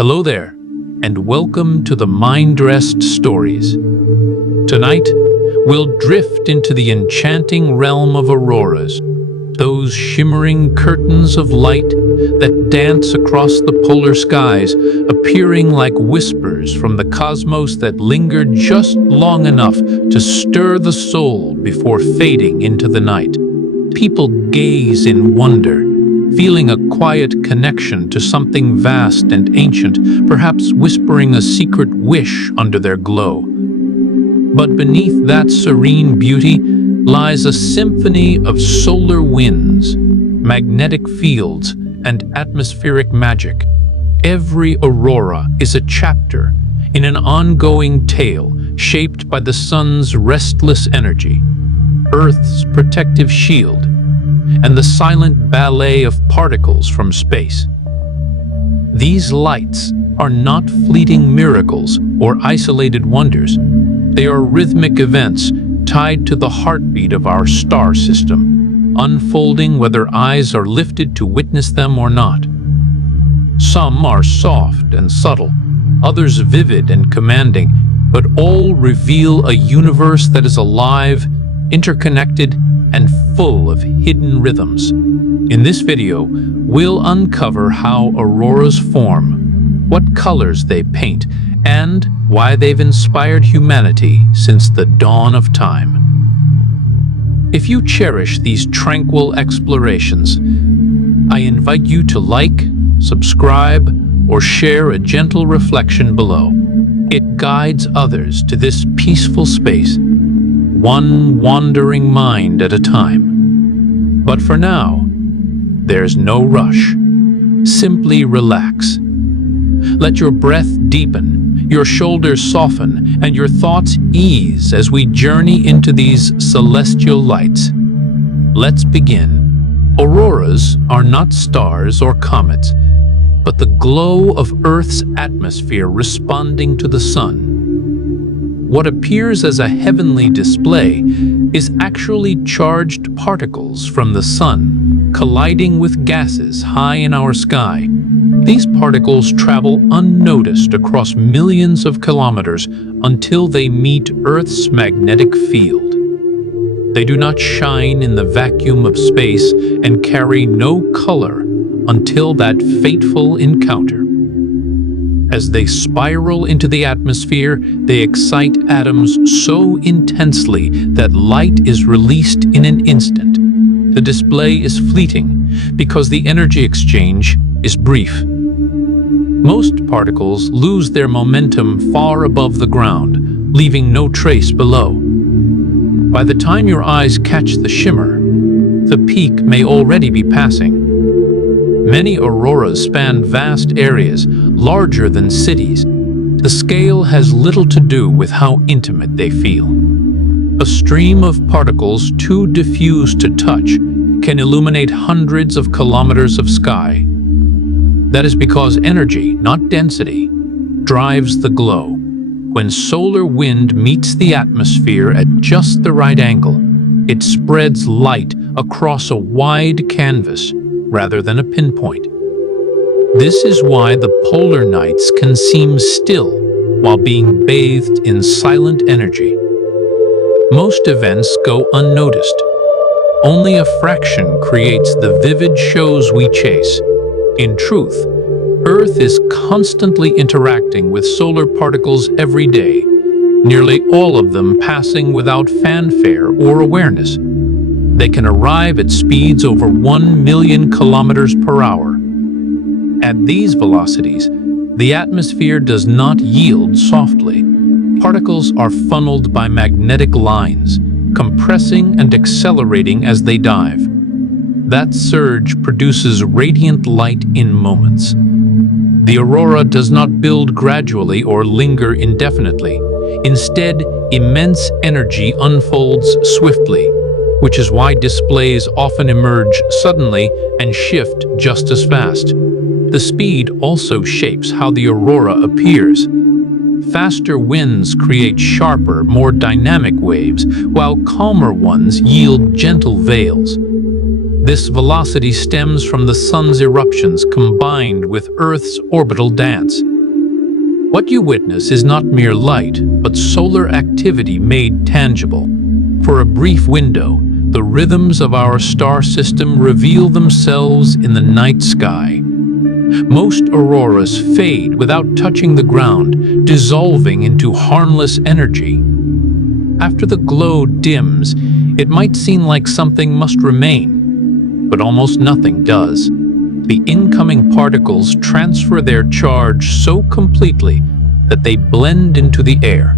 Hello there, and welcome to the Mind Rest Stories. Tonight, we'll drift into the enchanting realm of auroras, those shimmering curtains of light that dance across the polar skies, appearing like whispers from the cosmos that linger just long enough to stir the soul before fading into the night. People gaze in wonder, feeling a quiet connection to something vast and ancient, perhaps whispering a secret wish under their glow. But beneath that serene beauty lies a symphony of solar winds, magnetic fields, and atmospheric magic. Every aurora is a chapter in an ongoing tale shaped by the sun's restless energy, Earth's protective shield, and the silent ballet of particles from space. These lights are not fleeting miracles or isolated wonders. They are rhythmic events tied to the heartbeat of our star system, unfolding whether eyes are lifted to witness them or not. Some are soft and subtle, others vivid and commanding, but all reveal a universe that is alive, interconnected, and full of hidden rhythms. In this video, we'll uncover how auroras form, what colors they paint, and why they've inspired humanity since the dawn of time. If you cherish these tranquil explorations, I invite you to like, subscribe, or share a gentle reflection below. It guides others to this peaceful space, one wandering mind at a time. But for now, there's no rush. Simply relax. Let your breath deepen, your shoulders soften, and your thoughts ease as we journey into these celestial lights. Let's begin. Auroras are not stars or comets, but the glow of Earth's atmosphere responding to the sun. What appears as a heavenly display is actually charged particles from the sun colliding with gases high in our sky. These particles travel unnoticed across millions of kilometers until they meet Earth's magnetic field. They do not shine in the vacuum of space and carry no color until that fateful encounter. As they spiral into the atmosphere, they excite atoms so intensely that light is released in an instant. The display is fleeting because the energy exchange is brief. Most particles lose their momentum far above the ground, leaving no trace below. By the time your eyes catch the shimmer, the peak may already be passing. Many auroras span vast areas, larger than cities. The scale has little to do with how intimate they feel. A stream of particles too diffuse to touch can illuminate hundreds of kilometers of sky. That is because energy, not density, drives the glow. When solar wind meets the atmosphere at just the right angle, it spreads light across a wide canvas rather than a pinpoint. This is why the polar nights can seem still while being bathed in silent energy. Most events go unnoticed. Only a fraction creates the vivid shows we chase. In truth, Earth is constantly interacting with solar particles every day, nearly all of them passing without fanfare or awareness. They can arrive at speeds over 1 million kilometers per hour. At these velocities, the atmosphere does not yield softly. Particles are funneled by magnetic lines, compressing and accelerating as they dive. That surge produces radiant light in moments. The aurora does not build gradually or linger indefinitely. Instead, immense energy unfolds swiftly, which is why displays often emerge suddenly and shift just as fast. The speed also shapes how the aurora appears. Faster winds create sharper, more dynamic waves, while calmer ones yield gentle veils. This velocity stems from the sun's eruptions combined with Earth's orbital dance. What you witness is not mere light, but solar activity made tangible. For a brief window, the rhythms of our star system reveal themselves in the night sky. Most auroras fade without touching the ground, dissolving into harmless energy. After the glow dims, it might seem like something must remain, but almost nothing does. The incoming particles transfer their charge so completely that they blend into the air,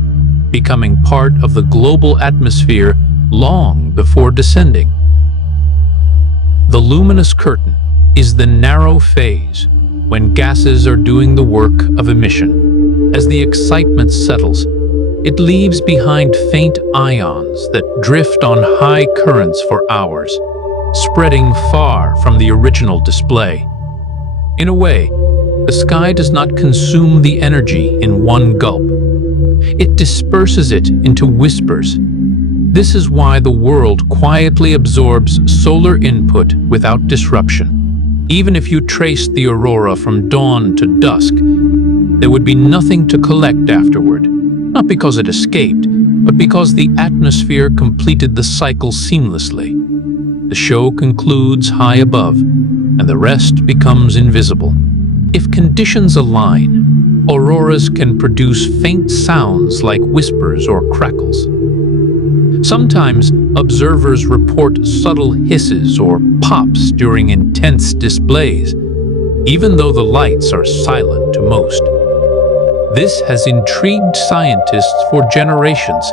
becoming part of the global atmosphere long before descending. The luminous curtain is the narrow phase when gases are doing the work of emission. As the excitement settles, it leaves behind faint ions that drift on high currents for hours, spreading far from the original display. In a way, the sky does not consume the energy in one gulp. It disperses it into whispers. This is why the world quietly absorbs solar input without disruption. Even if you traced the aurora from dawn to dusk, there would be nothing to collect afterward, not because it escaped, but because the atmosphere completed the cycle seamlessly. The show concludes high above, and the rest becomes invisible. If conditions align, auroras can produce faint sounds like whispers or crackles. Sometimes observers report subtle hisses or pops during intense displays, even though the lights are silent to most. This has intrigued scientists for generations,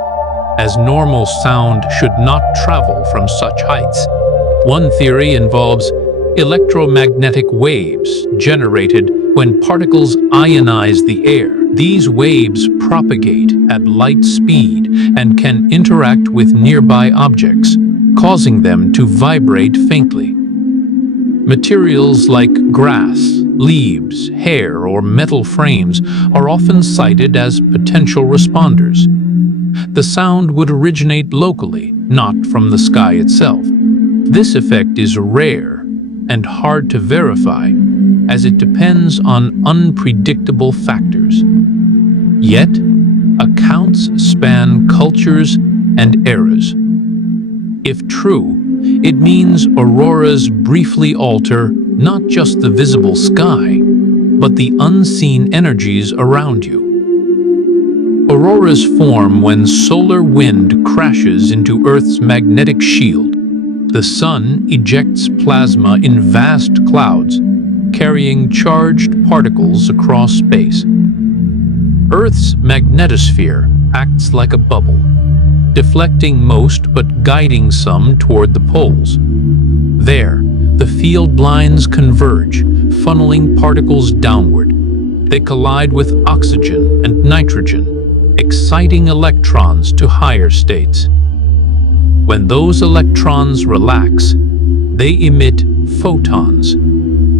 as normal sound should not travel from such heights. One theory involves electromagnetic waves generated when particles ionize the air. These waves propagate at light speed and can interact with nearby objects, causing them to vibrate faintly. Materials like grass, leaves, hair, or metal frames are often cited as potential responders. The sound would originate locally, not from the sky itself. This effect is rare and hard to verify, as it depends on unpredictable factors. Yet, accounts span cultures and eras. If true, it means auroras briefly alter not just the visible sky, but the unseen energies around you. Auroras form when solar wind crashes into Earth's magnetic shield. The sun ejects plasma in vast clouds, carrying charged particles across space. Earth's magnetosphere acts like a bubble, deflecting most but guiding some toward the poles. There, the field lines converge, funneling particles downward. They collide with oxygen and nitrogen, exciting electrons to higher states. When those electrons relax, they emit photons,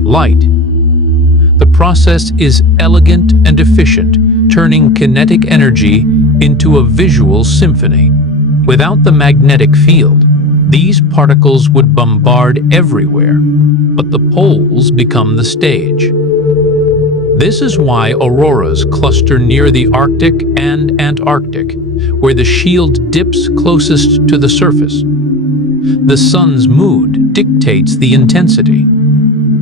light. The process is elegant and efficient, turning kinetic energy into a visual symphony. Without the magnetic field, these particles would bombard everywhere, but the poles become the stage. This is why auroras cluster near the Arctic and Antarctic, where the shield dips closest to the surface. The sun's mood dictates the intensity.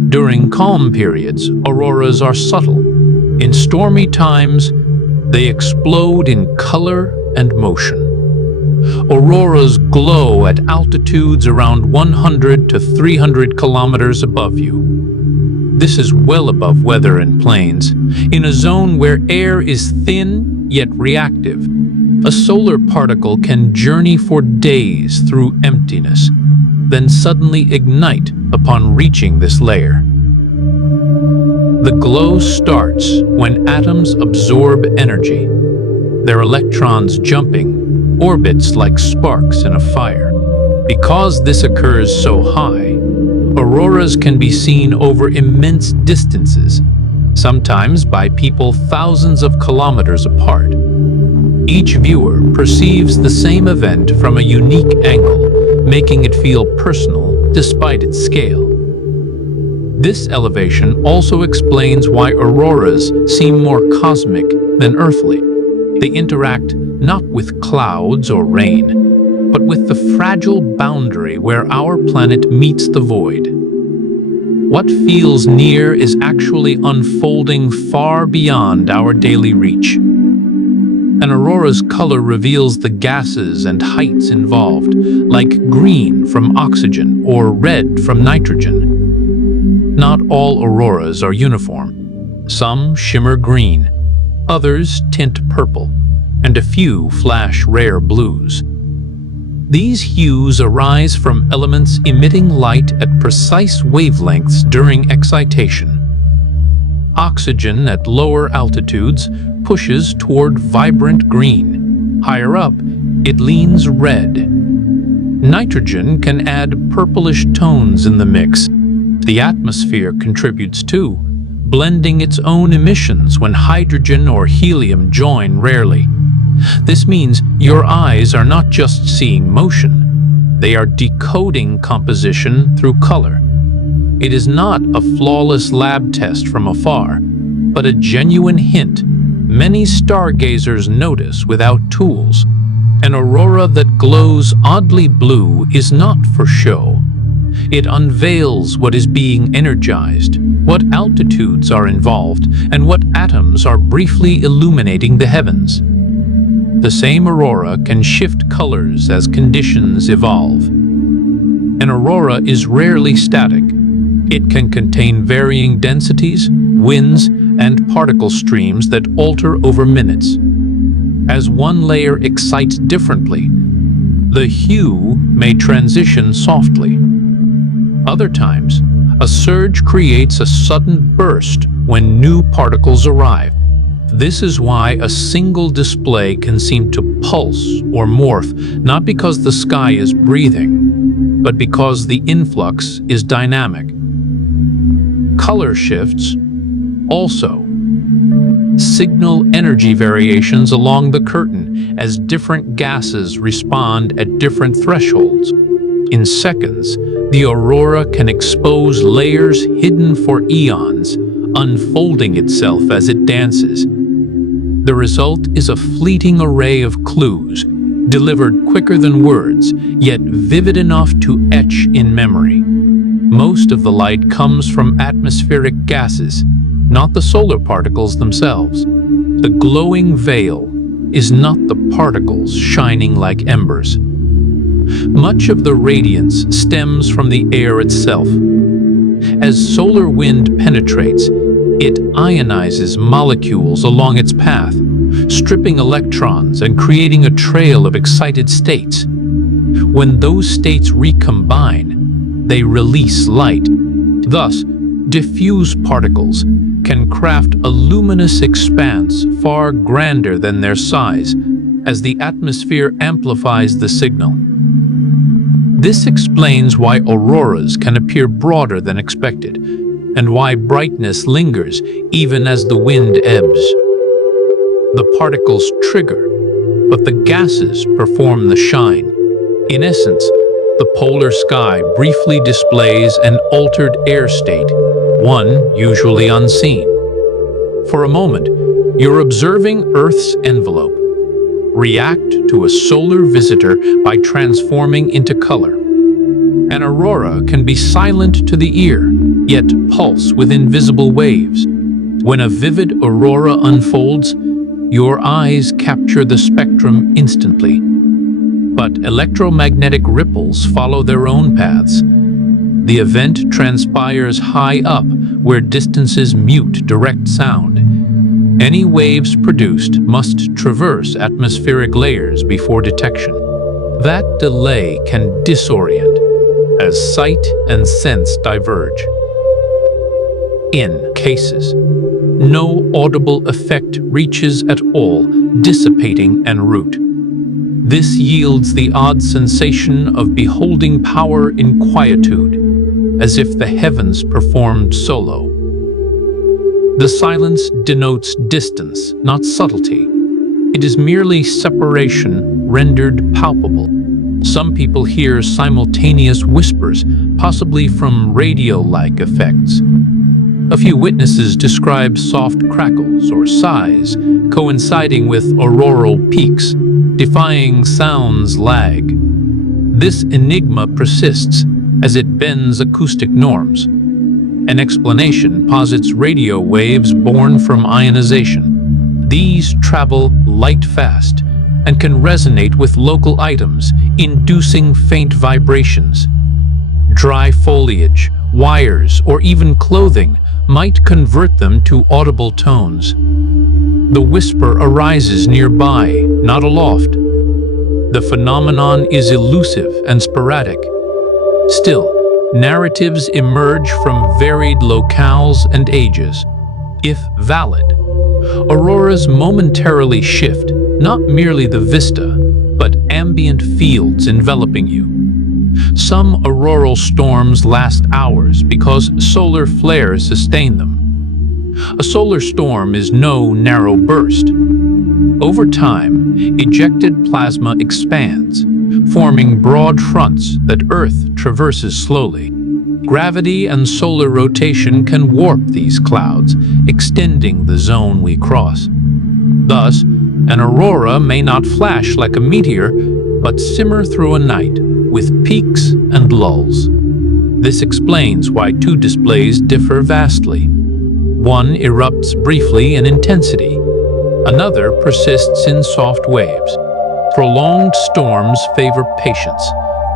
During calm periods, auroras are subtle. In stormy times, they explode in color and motion. Auroras glow at altitudes around 100 to 300 kilometers above you. This is well above weather and plains, in a zone where air is thin yet reactive. A solar particle can journey for days through emptiness, then suddenly ignite upon reaching this layer. The glow starts when atoms absorb energy, their electrons jumping, orbits like sparks in a fire. Because this occurs so high, auroras can be seen over immense distances, sometimes by people thousands of kilometers apart. Each viewer perceives the same event from a unique angle, making it feel personal, despite its scale. This elevation also explains why auroras seem more cosmic than earthly. They interact not with clouds or rain, but with the fragile boundary where our planet meets the void. What feels near is actually unfolding far beyond our daily reach. An aurora's color reveals the gases and heights involved, like green from oxygen or red from nitrogen. Not all auroras are uniform. Some shimmer green, others tint purple, and a few flash rare blues. These hues arise from elements emitting light at precise wavelengths during excitation. Oxygen at lower altitudes pushes toward vibrant green. Higher up, it leans red. Nitrogen can add purplish tones in the mix. The atmosphere contributes too, blending its own emissions when hydrogen or helium join rarely. This means your eyes are not just seeing motion, they are decoding composition through color. It is not a flawless lab test from afar, but a genuine hint many stargazers notice without tools. An aurora that glows oddly blue is not for show. It unveils what is being energized, what altitudes are involved, and what atoms are briefly illuminating the heavens. The same aurora can shift colors as conditions evolve. An aurora is rarely static. It can contain varying densities, winds, and particle streams that alter over minutes. As one layer excites differently, the hue may transition softly. Other times, a surge creates a sudden burst when new particles arrive. This is why a single display can seem to pulse or morph, not because the sky is breathing, but because the influx is dynamic. Color shifts also signal energy variations along the curtain as different gases respond at different thresholds. In seconds, the aurora can expose layers hidden for eons, unfolding itself as it dances. The result is a fleeting array of clues, delivered quicker than words, yet vivid enough to etch in memory. Most of the light comes from atmospheric gases, not the solar particles themselves. The glowing veil is not the particles shining like embers. Much of the radiance stems from the air itself. As solar wind penetrates, it ionizes molecules along its path, stripping electrons and creating a trail of excited states. When those states recombine, they release light. Thus, diffuse particles can craft a luminous expanse far grander than their size as the atmosphere amplifies the signal. This explains why auroras can appear broader than expected, and why brightness lingers even as the wind ebbs. The particles trigger, but the gases perform the shine. In essence, the polar sky briefly displays an altered air state, one usually unseen. For a moment, you're observing Earth's envelope react to a solar visitor by transforming into color. An aurora can be silent to the ear, yet pulse with invisible waves. When a vivid aurora unfolds, your eyes capture the spectrum instantly. But electromagnetic ripples follow their own paths. The event transpires high up, where distances mute direct sound. Any waves produced must traverse atmospheric layers before detection. That delay can disorient, as sight and sense diverge. In cases, no audible effect reaches at all, dissipating en route. This yields the odd sensation of beholding power in quietude, as if the heavens performed solo. The silence denotes distance, not subtlety. It is merely separation rendered palpable. Some people hear simultaneous whispers, possibly from radio-like effects. A few witnesses describe soft crackles or sighs coinciding with auroral peaks, defying sound's lag. This enigma persists as it bends acoustic norms. An explanation posits radio waves born from ionization. These travel light-fast and can resonate with local items, inducing faint vibrations. Dry foliage, wires, or even clothing might convert them to audible tones. The whisper arises nearby, not aloft. The phenomenon is elusive and sporadic. Still, narratives emerge from varied locales and ages. If valid, auroras momentarily shift not merely the vista, but ambient fields enveloping you. Some auroral storms last hours because solar flares sustain them. A solar storm is no narrow burst. Over time, ejected plasma expands, forming broad fronts that Earth traverses slowly. Gravity and solar rotation can warp these clouds, extending the zone we cross. Thus, an aurora may not flash like a meteor, but simmer through a night, with peaks and lulls. This explains why two displays differ vastly. One erupts briefly in intensity. Another persists in soft waves. Prolonged storms favor patience,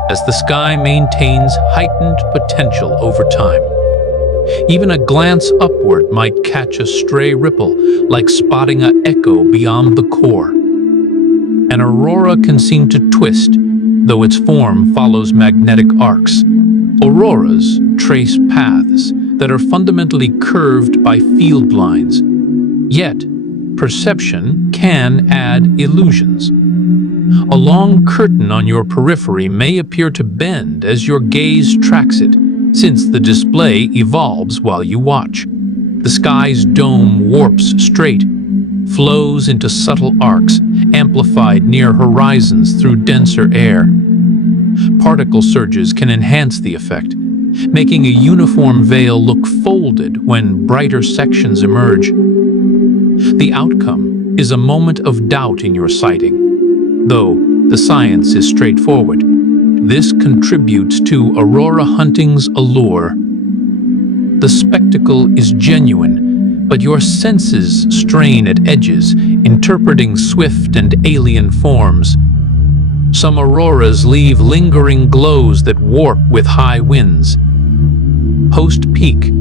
as the sky maintains heightened potential over time. Even a glance upward might catch a stray ripple, like spotting an echo beyond the core. An aurora can seem to twist, though its form follows magnetic arcs. Auroras trace paths that are fundamentally curved by field lines. Yet, perception can add illusions. A long curtain on your periphery may appear to bend as your gaze tracks it, since the display evolves while you watch. The sky's dome warps straight, flows into subtle arcs, amplified near horizons through denser air. Particle surges can enhance the effect, making a uniform veil look folded when brighter sections emerge. The outcome is a moment of doubt in your sighting, though the science is straightforward. This contributes to aurora hunting's allure. The spectacle is genuine, but your senses strain at edges, interpreting swift and alien forms. Some auroras leave lingering glows that warp with high winds. Post-peak,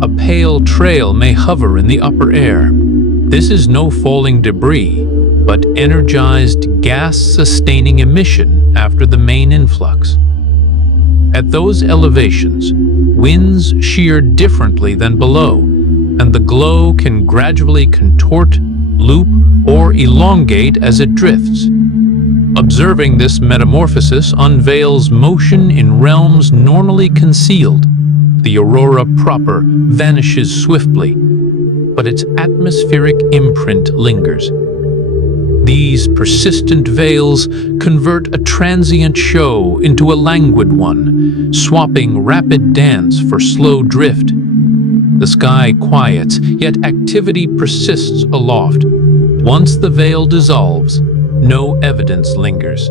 a pale trail may hover in the upper air. This is no falling debris, but energized gas-sustaining emission after the main influx. At those elevations, winds shear differently than below, and the glow can gradually contort, loop, or elongate as it drifts. Observing this metamorphosis unveils motion in realms normally concealed. The aurora proper vanishes swiftly, but its atmospheric imprint lingers. These persistent veils convert a transient show into a languid one, swapping rapid dance for slow drift. The sky quiets, yet activity persists aloft. Once the veil dissolves, no evidence lingers,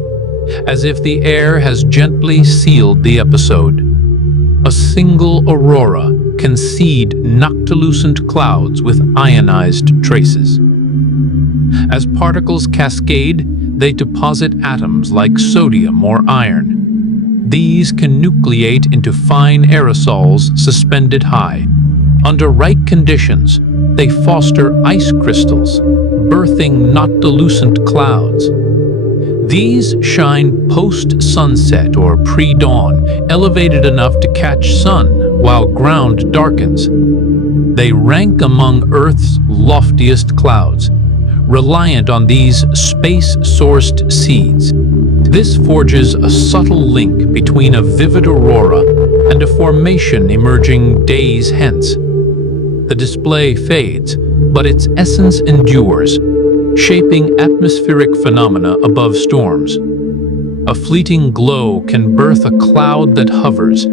as if the air has gently sealed the episode. A single aurora can seed noctilucent clouds with ionized traces. As particles cascade, they deposit atoms like sodium or iron. These can nucleate into fine aerosols suspended high. Under right conditions, they foster ice crystals, birthing noctilucent clouds. These shine post-sunset or pre-dawn, elevated enough to catch sun while ground darkens. They rank among Earth's loftiest clouds, reliant on these space-sourced seeds. This forges a subtle link between a vivid aurora and a formation emerging days hence. The display fades, but its essence endures, shaping atmospheric phenomena above storms. A fleeting glow can birth a cloud that hovers,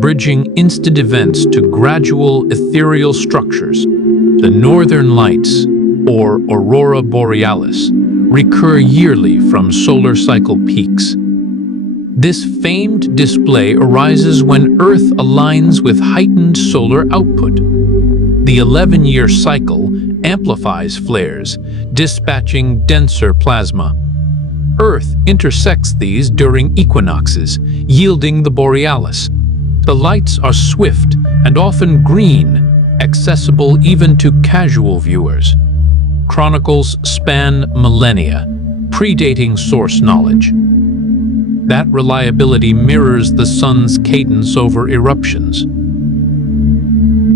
bridging instant events to gradual ethereal structures. The northern lights, or aurora borealis, recur yearly from solar cycle peaks. This famed display arises when Earth aligns with heightened solar output. The 11-year cycle amplifies flares, dispatching denser plasma. Earth intersects these during equinoxes, yielding the borealis. The lights are swift and often green, accessible even to casual viewers. Chronicles span millennia, predating source knowledge. That reliability mirrors the sun's cadence over eruptions.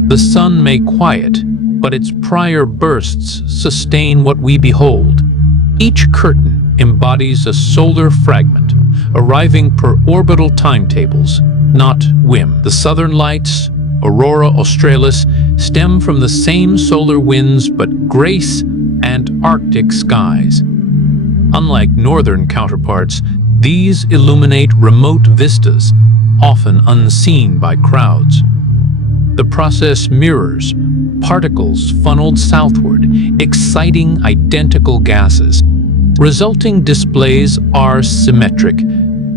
The sun may quiet, but its prior bursts sustain what we behold. Each curtain embodies a solar fragment, arriving per orbital timetables, not whim. The southern lights, Aurora Australis, stem from the same solar winds but grace Antarctic skies. Unlike northern counterparts, these illuminate remote vistas, often unseen by crowds. The process mirrors particles funneled southward, exciting identical gases. Resulting displays are symmetric,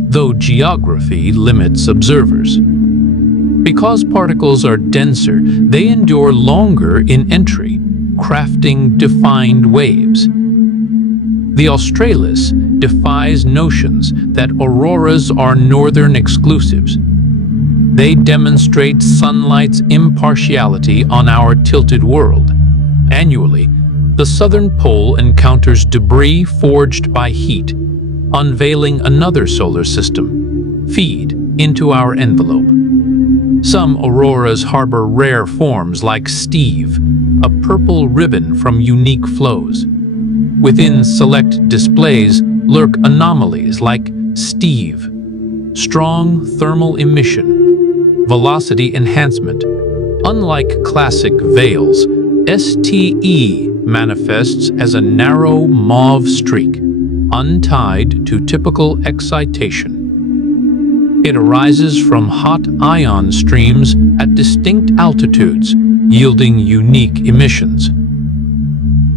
though geography limits observers. Because particles are denser, they endure longer in entry, crafting defined waves. The Australis defies notions that auroras are northern exclusives. They demonstrate sunlight's impartiality on our tilted world. Annually, the southern pole encounters debris forged by heat, unveiling another solar system, feed into our envelope. Some auroras harbor rare forms like Steve, a purple ribbon from unique flows. Within select displays lurk anomalies like Steve, strong thermal emission, velocity enhancement. Unlike classic veils, STE manifests as a narrow mauve streak, untied to typical excitation. It arises from hot ion streams at distinct altitudes, yielding unique emissions.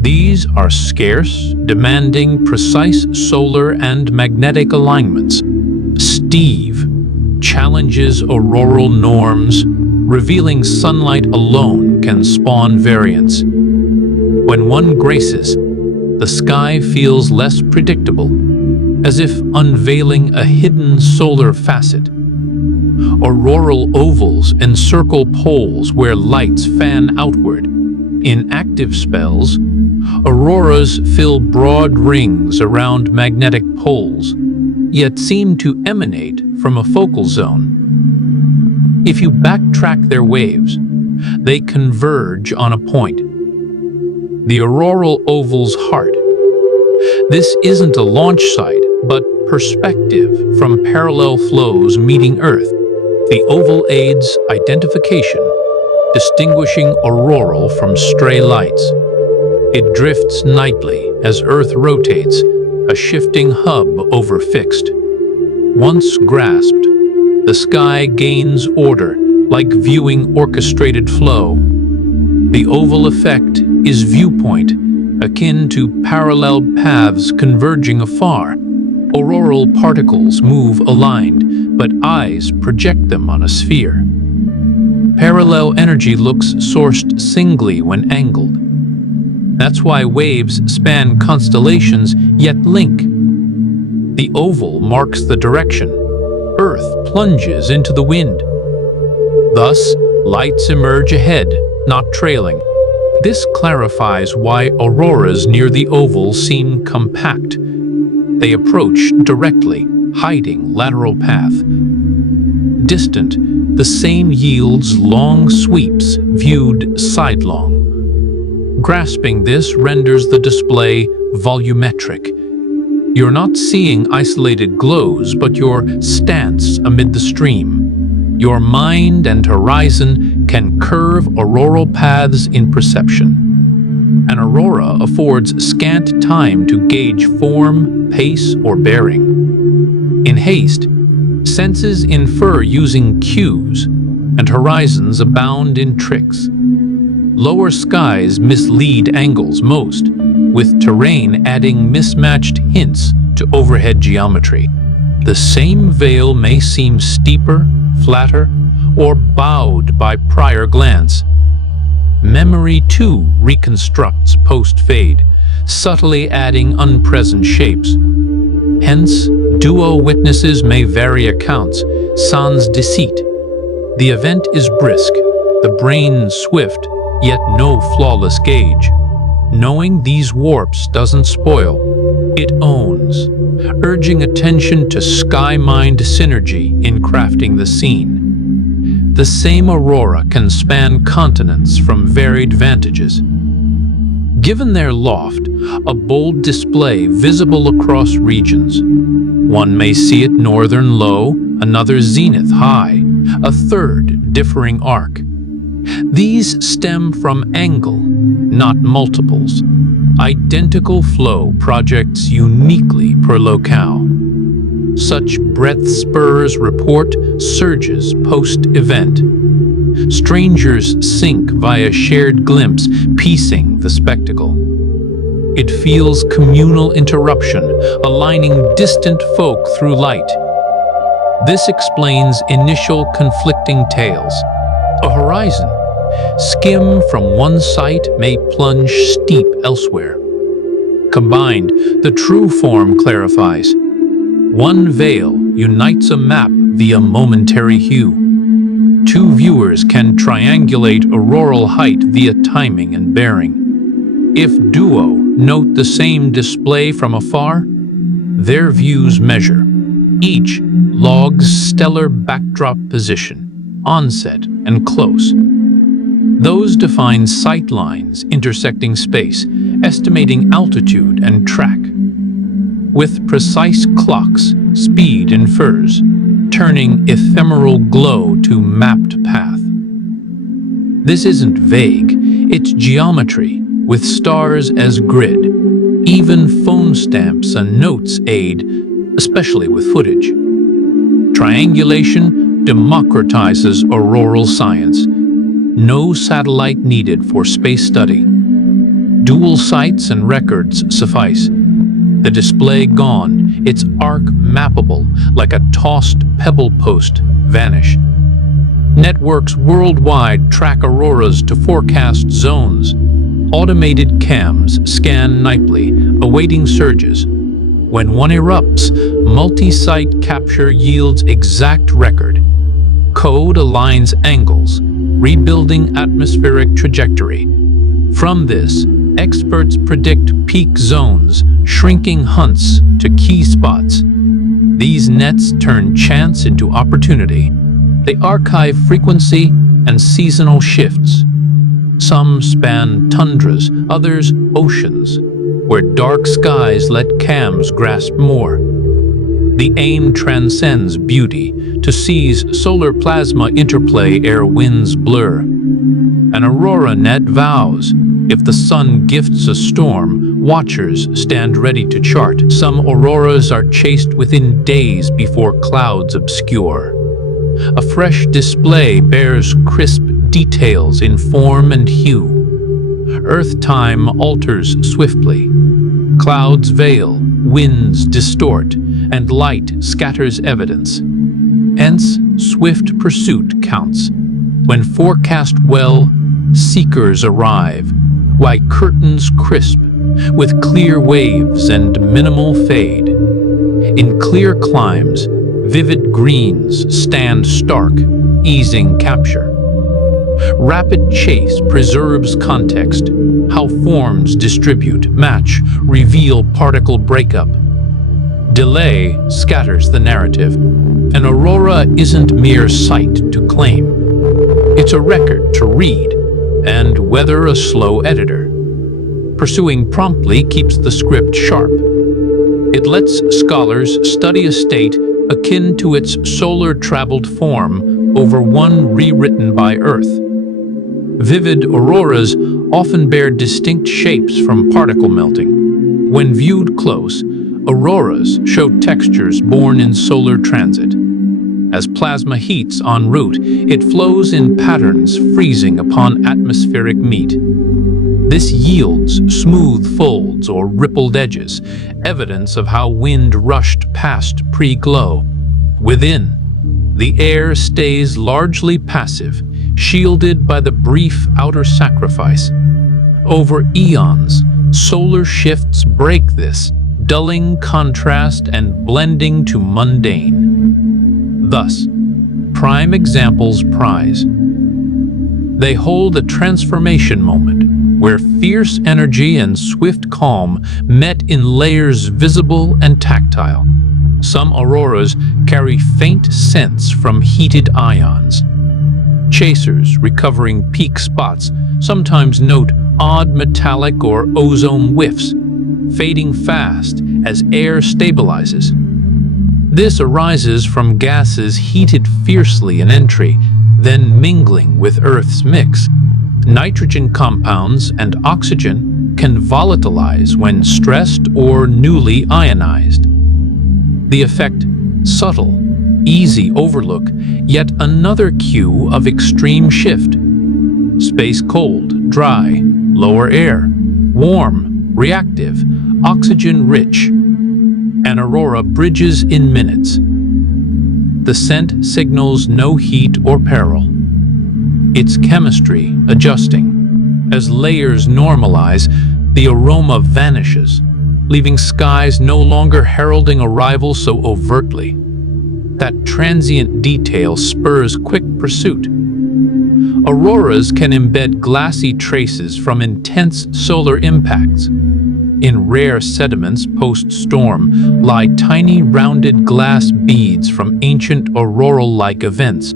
These are scarce, demanding precise solar and magnetic alignments. Steve challenges auroral norms, revealing sunlight alone can spawn variance. When one graces, the sky feels less predictable, as if unveiling a hidden solar facet. Auroral ovals encircle poles where lights fan outward. In active spells, auroras fill broad rings around magnetic poles, yet seem to emanate from a focal zone. If you backtrack their waves, they converge on a point, the auroral oval's heart. This isn't a launch site, but perspective from parallel flows meeting Earth. The oval aids identification, distinguishing auroral from stray lights. It drifts nightly as Earth rotates, a shifting hub over fixed. Once grasped, the sky gains order, like viewing orchestrated flow. The oval effect is viewpoint, akin to parallel paths converging afar. Auroral particles move aligned, but eyes project them on a sphere. Parallel energy looks sourced singly when angled. That's why waves span constellations yet link. The oval marks the direction. Earth plunges into the wind. Thus, lights emerge ahead, not trailing. This clarifies why auroras near the oval seem compact. They approach directly, hiding lateral path. Distant, the same yields long sweeps viewed sidelong. Grasping this renders the display volumetric. You're not seeing isolated glows, but your stance amid the stream. Your mind and horizon can curve auroral paths in perception. An aurora affords scant time to gauge form, pace, or bearing. In haste, senses infer using cues, and horizons abound in tricks. Lower skies mislead angles most, with terrain adding mismatched hints to overhead geometry. The same veil may seem steeper, flatter, or bowed by prior glance. Memory, too, reconstructs post-fade, subtly adding unpresent shapes. Hence, duo witnesses may vary accounts, sans deceit. The event is brisk, the brain swift, yet no flawless gauge. Knowing these warps doesn't spoil, it owns, urging attention to sky-mind synergy in crafting the scene. The same aurora can span continents from varied vantages. Given their loft, a bold display visible across regions. One may see it northern low, another zenith high, a third differing arc. These stem from angle, not multiples. Identical flow projects uniquely per locale. Such breadth spurs report surges post-event. Strangers sync via shared glimpse, piecing the spectacle. It feels communal interruption, aligning distant folk through light. This explains initial conflicting tales. A horizon, skim from one site may plunge steep elsewhere. Combined, the true form clarifies. One veil unites a map via momentary hue. Two viewers can triangulate auroral height via timing and bearing. If duo note the same display from afar, their views measure. Each logs stellar backdrop position, onset, and close. Those define sight lines intersecting space, estimating altitude and track. With precise clocks, speed infers, turning ephemeral glow to mapped path. This isn't vague, it's geometry, with stars as grid. Even phone stamps and notes aid, especially with footage. Triangulation democratizes auroral science. No satellite needed for space study. Dual sights and records suffice. The display gone, its arc mappable like a tossed pebble post vanish. Networks worldwide track auroras to forecast zones. Automated cams scan nightly, awaiting surges. When one erupts, multi-site capture yields exact record. Code aligns angles, rebuilding atmospheric trajectory. From this, experts predict peak zones, shrinking hunts to key spots. These nets turn chance into opportunity. They archive frequency and seasonal shifts. Some span tundras, others oceans, where dark skies let cams grasp more. The aim transcends beauty to seize solar plasma interplay ere winds blur. An aurora net vows, if the sun gifts a storm, watchers stand ready to chart. Some auroras are chased within days before clouds obscure. A fresh display bears crisp details in form and hue. Earth time alters swiftly. Clouds veil, winds distort, and light scatters evidence. Hence, swift pursuit counts. When forecast well, seekers arrive, like curtains crisp, with clear waves and minimal fade. In clear climes, vivid greens stand stark, easing capture. Rapid chase preserves context, how forms distribute, match, reveal particle breakup. Delay scatters the narrative. An aurora isn't mere sight to claim. It's a record to read, and whether a slow editor. Pursuing promptly keeps the script sharp. It lets scholars study a state akin to its solar-traveled form over one rewritten by Earth. Vivid auroras often bear distinct shapes from particle melting. When viewed close, Auroras show textures born in solar transit. As plasma heats en route, it flows in patterns freezing upon atmospheric meet. This yields smooth folds or rippled edges, evidence of how wind rushed past pre-glow. Within, the air stays largely passive, shielded by the brief outer sacrifice. Over eons, solar shifts break this, dulling contrast and blending to mundane. Thus, prime examples prize. They hold a transformation moment where fierce energy and swift calm met in layers visible and tactile. Some auroras carry faint scents from heated ions. Chasers recovering peak spots sometimes note odd metallic or ozone whiffs, fading fast as air stabilizes. This arises from gases heated fiercely in entry, then mingling with Earth's mix. Nitrogen compounds and oxygen can volatilize when stressed or newly ionized. The effect, subtle, easy overlook, yet another cue of extreme shift. Space cold, dry, lower air, warm, reactive, oxygen-rich. An aurora bridges in minutes. The scent signals no heat or peril. Its chemistry adjusting. As layers normalize, the aroma vanishes, leaving skies no longer heralding arrival so overtly. That transient detail spurs quick pursuit. Auroras can embed glassy traces from intense solar impacts. In rare sediments post-storm lie tiny rounded glass beads from ancient auroral-like events.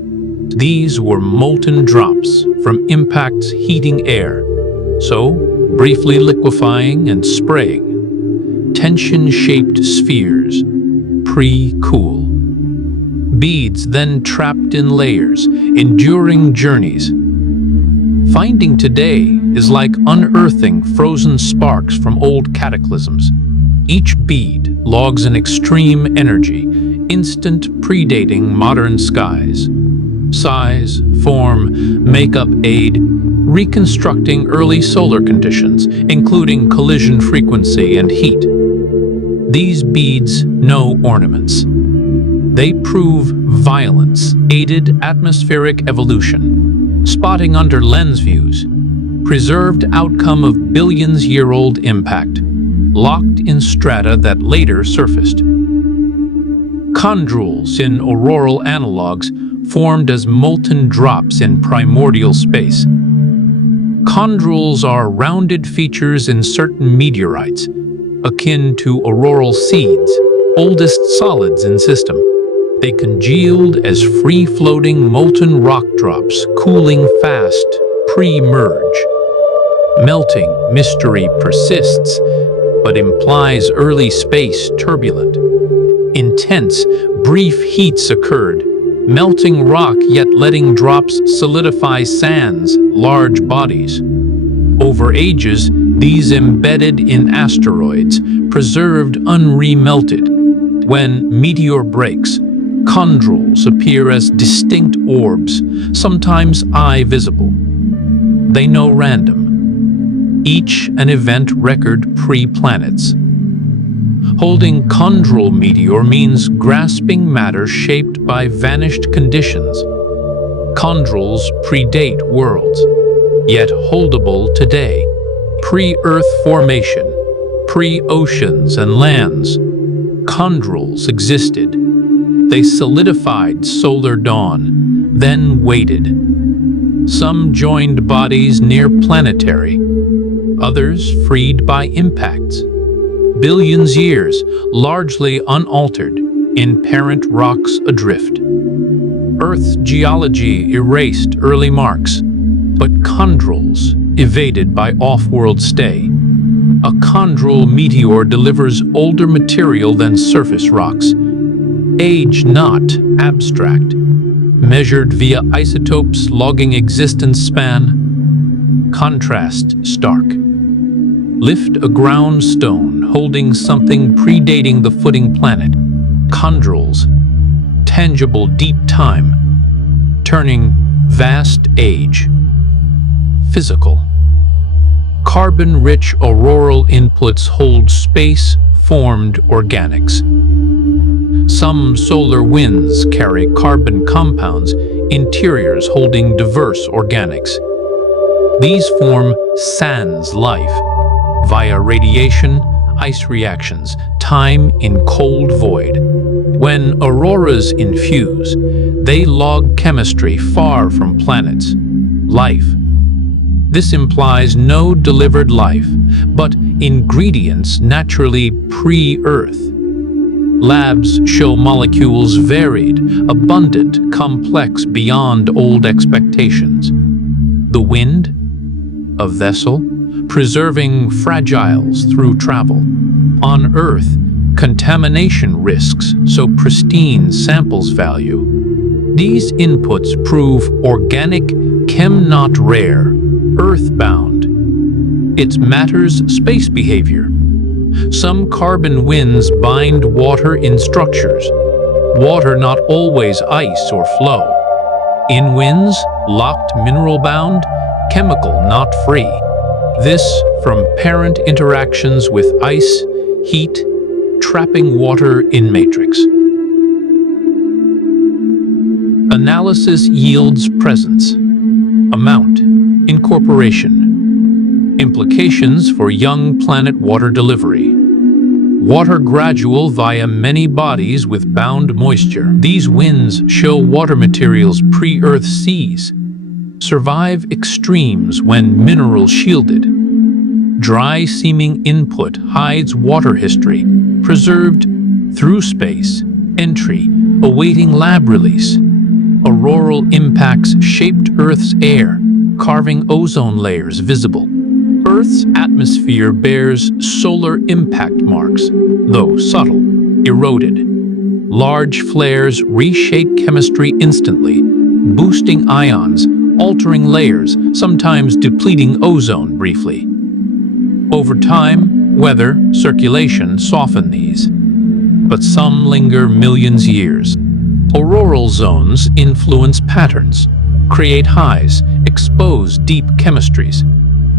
These were molten drops from impacts heating air, so briefly liquefying and spraying. Tension-shaped spheres, pre-cool. Beads then trapped in layers, enduring journeys. Finding today is like unearthing frozen sparks from old cataclysms. Each bead logs an extreme energy, instant predating modern skies. Size, form, makeup aid, reconstructing early solar conditions, including collision frequency and heat. These beads no ornaments. They prove violence aided atmospheric evolution, spotting under lens views, preserved outcome of billions-year-old impact, locked in strata that later surfaced. Chondrules in auroral analogs formed as molten drops in primordial space. Chondrules are rounded features in certain meteorites, akin to auroral seeds, oldest solids in system. They congealed as free-floating molten rock drops, cooling fast, pre-merge. Melting mystery persists, but implies early space turbulent. Intense, brief heats occurred, melting rock yet letting drops solidify sands, large bodies. Over ages, these embedded in asteroids, preserved unremelted. When meteor breaks, chondrules appear as distinct orbs, sometimes eye visible. They know random, each an event record pre-planets. Holding chondrule meteor means grasping matter shaped by vanished conditions. Chondrules predate worlds, yet holdable today. Pre-Earth formation, pre-oceans and lands, chondrules existed. They solidified solar dawn, then waited. Some joined bodies near planetary, others freed by impacts. Billions years, largely unaltered, in parent rocks adrift. Earth's geology erased early marks, but chondrules evaded by off-world stay. A chondrule meteor delivers older material than surface rocks. Age not abstract, measured via isotopes logging existence span. Contrast stark. Lift a ground stone holding something predating the footing planet. Chondrules, tangible deep time, turning vast age. Physical. Carbon-rich auroral inputs hold space-formed organics. Some solar winds carry carbon compounds, interiors holding diverse organics. These form sans life via radiation, ice reactions, time in cold void. When auroras infuse, they log chemistry far from planets. Life. This implies no delivered life, but ingredients naturally pre-Earth. Labs show molecules varied, abundant, complex beyond old expectations. The wind, a vessel, preserving fragiles through travel. On Earth, contamination risks, so pristine samples value. These inputs prove organic, chem not rare, earthbound. It's matter's space behavior. Some carbon winds bind water in structures. Water not always ice or flow. In winds, locked mineral bound, chemical not free. This from parent interactions with ice, heat, trapping water in matrix. Analysis yields presence, amount, incorporation, implications for young planet water delivery. Water gradual via many bodies with bound moisture. These winds show water materials pre-Earth seas. Survive extremes when mineral shielded. Dry-seeming input hides water history, preserved through space, entry, awaiting lab release. Auroral impacts shaped Earth's air, carving ozone layers visible. Earth's atmosphere bears solar impact marks, though subtle, eroded. Large flares reshape chemistry instantly, boosting ions, altering layers, sometimes depleting ozone briefly. Over time, weather, circulation soften these, but some linger millions years. Auroral zones influence patterns, create highs, expose deep chemistries.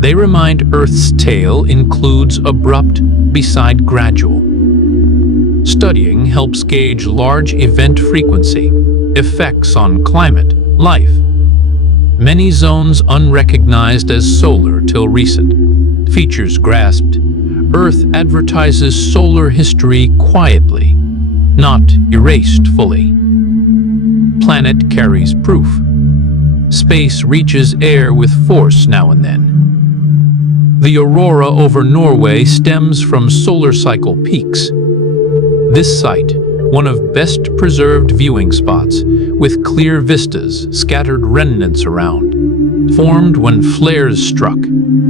They remind Earth's tale includes abrupt beside gradual. Studying helps gauge large event frequency, effects on climate, life. Many zones unrecognized as solar till recent. Features grasped. Earth advertises solar history quietly, not erased fully. Planet carries proof. Space reaches air with force now and then. The aurora over Norway stems from solar cycle peaks. This site, one of best preserved viewing spots, with clear vistas, scattered remnants around, formed when flares struck,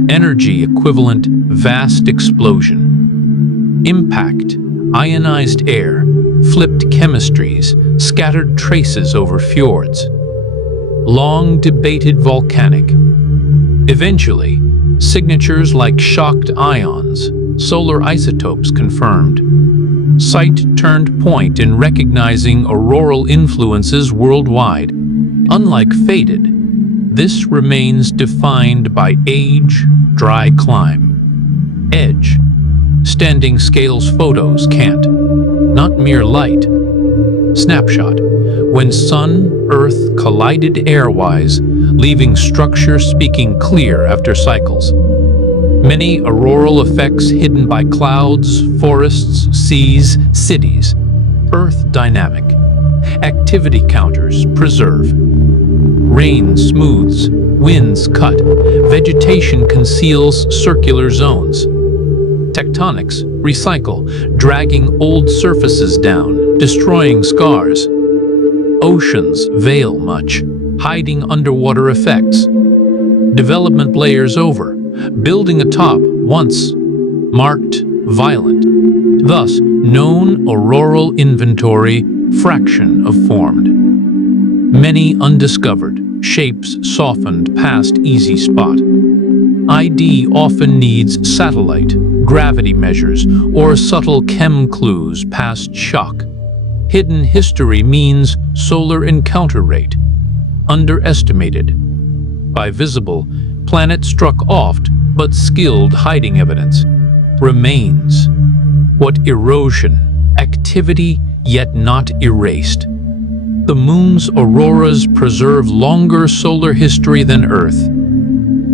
energy equivalent vast explosion. Impact, ionized air, flipped chemistries, scattered traces over fjords. Long debated volcanic. Eventually, signatures like shocked ions, solar isotopes confirmed. Site turned point in recognizing auroral influences worldwide. Unlike faded, this remains defined by age, dry climb. Edge. Standing scales photos can't. Not mere light. Snapshot. When Sun, Earth collided airwise, leaving structure speaking clear after cycles. Many auroral effects hidden by clouds, forests, seas, cities. Earth dynamic. Activity counters preserve. Rain smooths, winds cut, vegetation conceals circular zones. Tectonics recycle, dragging old surfaces down, destroying scars. Oceans veil much, hiding underwater effects. Development layers over, building atop once marked violent. Thus, known auroral inventory, fraction of formed. Many undiscovered, shapes softened past easy spot. ID often needs satellite, gravity measures, or subtle chem clues past shock. Hidden history means solar encounter rate, underestimated. By visible, planet struck oft, but skilled hiding evidence. Remains. What erosion, activity yet not erased. The moon's auroras preserve longer solar history than Earth.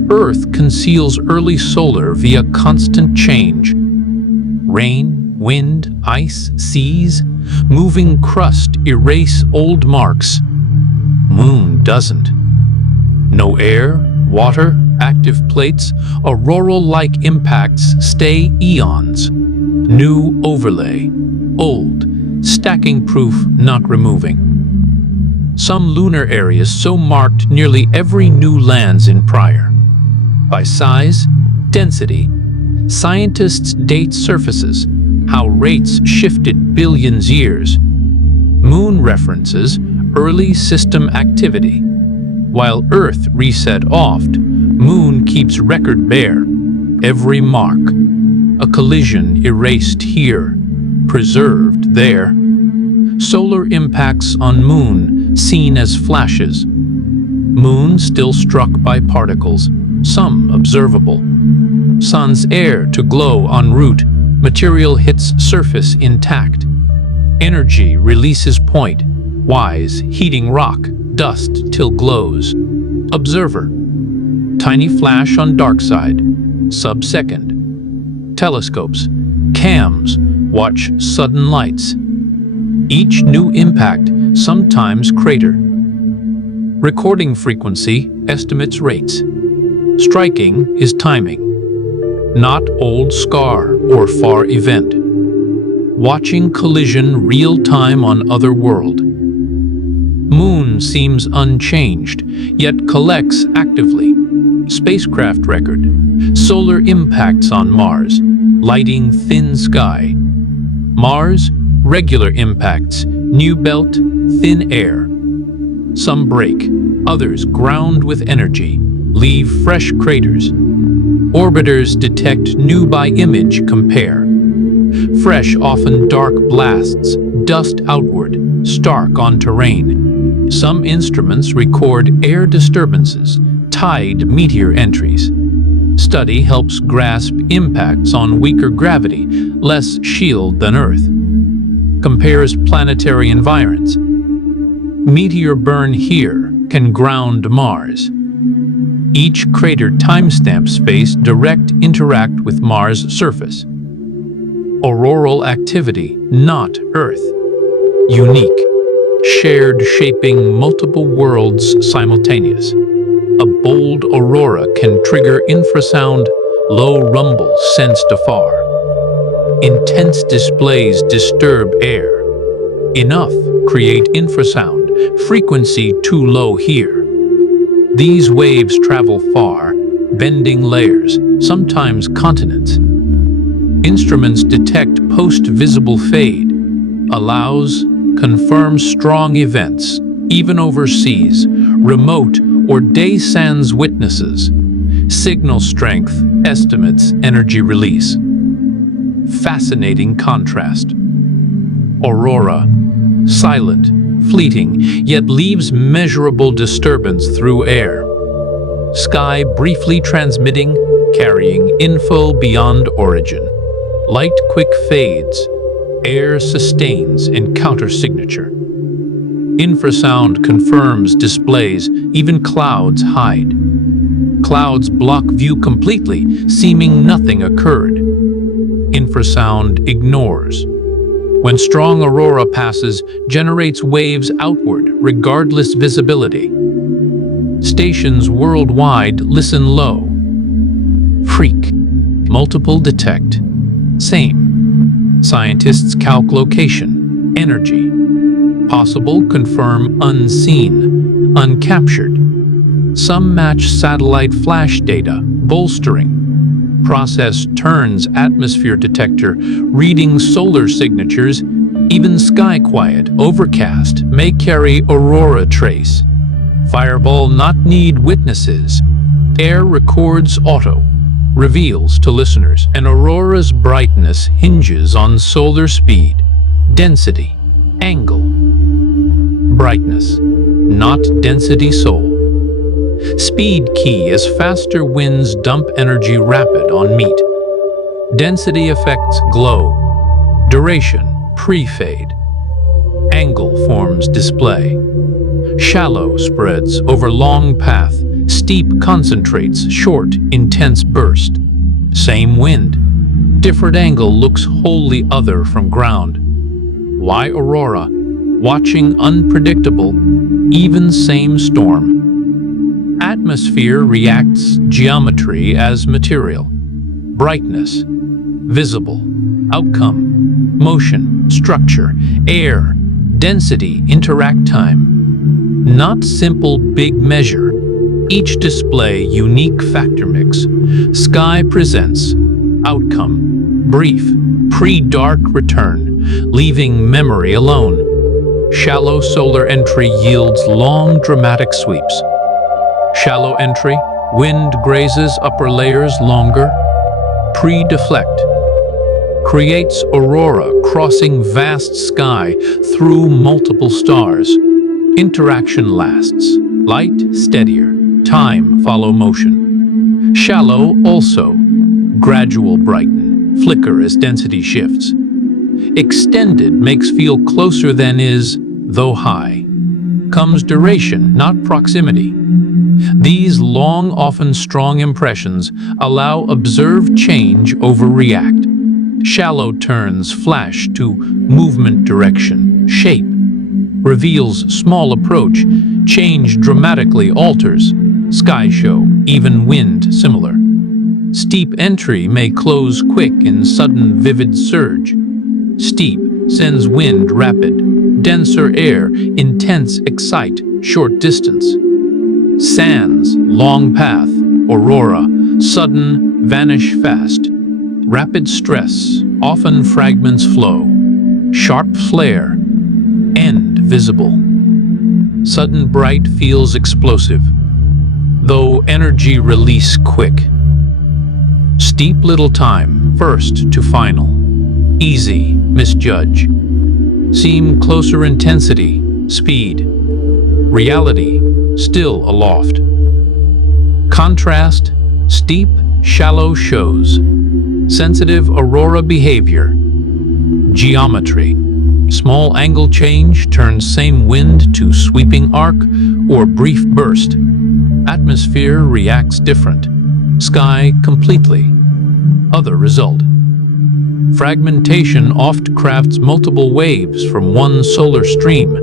Earth conceals early solar via constant change. Rain, wind, ice, seas, moving crust erase old marks. Moon doesn't. No air, water, active plates, auroral-like impacts stay eons. New overlay, old, stacking proof not removing. Some lunar areas so marked nearly every new lands in prior. By size, density, scientists date surfaces, how rates shifted billions years. Moon references early system activity. While Earth reset oft, Moon keeps record bare. Every mark, a collision erased here, preserved there. Solar impacts on Moon seen as flashes. Moon still struck by particles, some observable. Sun's air to glow en route, material hits surface intact. Energy releases point, wise heating rock, dust till glows. Observer, tiny flash on dark side, sub-second. Telescopes, cams, watch sudden lights. Each new impact, sometimes crater. Recording frequency estimates rates. Striking is timing, not old scar or far event. Watching collision real-time on other world. Moon seems unchanged, yet collects actively. Spacecraft record. Solar impacts on Mars, lighting thin sky. Mars, regular impacts, new belt, thin air. Some break, others ground with energy, leave fresh craters. Orbiters detect new by image compare. Fresh, often dark blasts, dust outward, stark on terrain. Some instruments record air disturbances, tide meteor entries. Study helps grasp impacts on weaker gravity, less shield than Earth. Compares planetary environs. Meteor burn here can ground Mars. Each crater timestamp space direct interact with Mars' surface. Auroral activity, not Earth. Unique, shared shaping multiple worlds simultaneous. A bold aurora can trigger infrasound, low rumble sensed afar. Intense displays disturb air. Enough create infrasound, frequency too low here. These waves travel far, bending layers, sometimes continents. Instruments detect post-visible fade, allows, confirms strong events, even overseas, remote or day sands witnesses. Signal strength estimates energy release. Fascinating contrast. Aurora, silent, fleeting, yet leaves measurable disturbance through air. Sky briefly transmitting, carrying info beyond origin. Light quick fades, air sustains encounter signature. Infrasound confirms displays, even clouds hide. Clouds block view completely, seeming nothing occurred. Infrasound ignores. When strong aurora passes, generates waves outward, regardless visibility. Stations worldwide listen low. Freak. Multiple detect. Same. Scientists calc location, energy. Possible confirm unseen, uncaptured. Some match satellite flash data, bolstering. Process turns atmosphere detector, reading solar signatures. Even sky quiet, overcast, may carry aurora trace. Fireball not need witnesses. Air records auto, reveals to listeners, an aurora's brightness hinges on solar speed, density, angle. Brightness, not density sole. Speed key as faster winds dump energy rapid on meat. Density affects glow. Duration, pre-fade. Angle forms display. Shallow spreads over long path. Steep concentrates short, intense burst. Same wind. Different angle looks wholly other from ground. Why aurora? Watching unpredictable, even same storm. Atmosphere reacts geometry as material. Brightness, visible. Outcome, motion, structure, air, density, interact time. Not simple big measure. Each display unique factor mix. Sky presents outcome, brief, pre-dark return, leaving memory alone. Shallow solar entry yields long dramatic sweeps. Shallow entry, wind grazes upper layers longer. Pre-deflect, creates aurora crossing vast sky through multiple stars. Interaction lasts, light steadier, time follow motion. Shallow also, gradual brighten, flicker as density shifts. Extended makes feel closer than is, though high. Comes duration, not proximity. These long, often strong impressions allow observed change over react. Shallow turns flash to movement direction, shape. Reveals small approach, change dramatically alters. Sky show, even wind similar. Steep entry may close quick in sudden vivid surge. Steep sends wind rapid. Denser air, intense excite, short distance. Sands, long path, aurora, sudden, vanish fast. Rapid stress, often fragments flow. Sharp flare, end visible. Sudden bright feels explosive, though energy release quick. Steep little time, first to final. Easy, misjudge. Seem closer intensity, speed. Reality, still aloft. Contrast, steep, shallow shows. Sensitive aurora behavior. Geometry, small angle change turns same wind to sweeping arc or brief burst. Atmosphere reacts different. Sky completely. Other result. Fragmentation oft crafts multiple waves from one solar stream.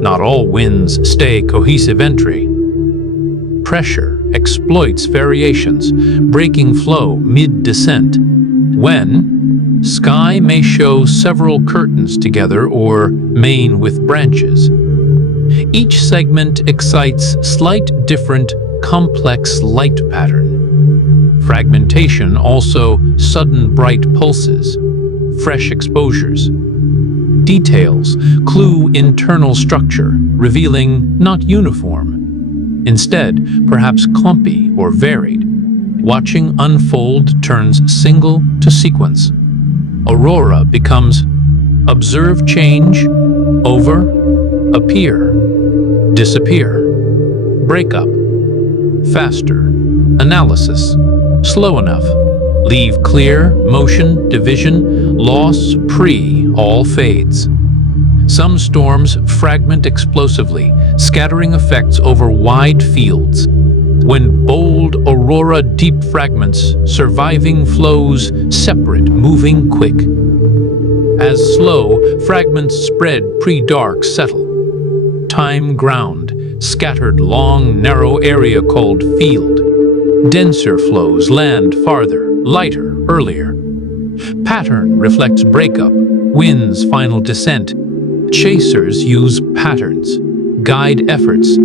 Not all winds stay cohesive entry. Pressure exploits variations, breaking flow mid-descent. When, sky may show several curtains together or main with branches. Each segment excites slight different complex light pattern. Fragmentation also sudden bright pulses, fresh exposures. Details clue internal structure, revealing not uniform. Instead, perhaps clumpy or varied. Watching unfold turns single to sequence. Aurora becomes observe change, over, appear, disappear, break up, faster, analysis, slow enough, leave clear, motion, division, loss, all fades. Some storms fragment explosively, scattering effects over wide fields. When bold aurora deep fragments, surviving flows separate, moving quick. As slow, fragments spread pre-dark settle. Time ground, scattered long, narrow area called field. Denser flows land farther, lighter, earlier. Pattern reflects breakup, winds final descent. Chasers use patterns, guide efforts,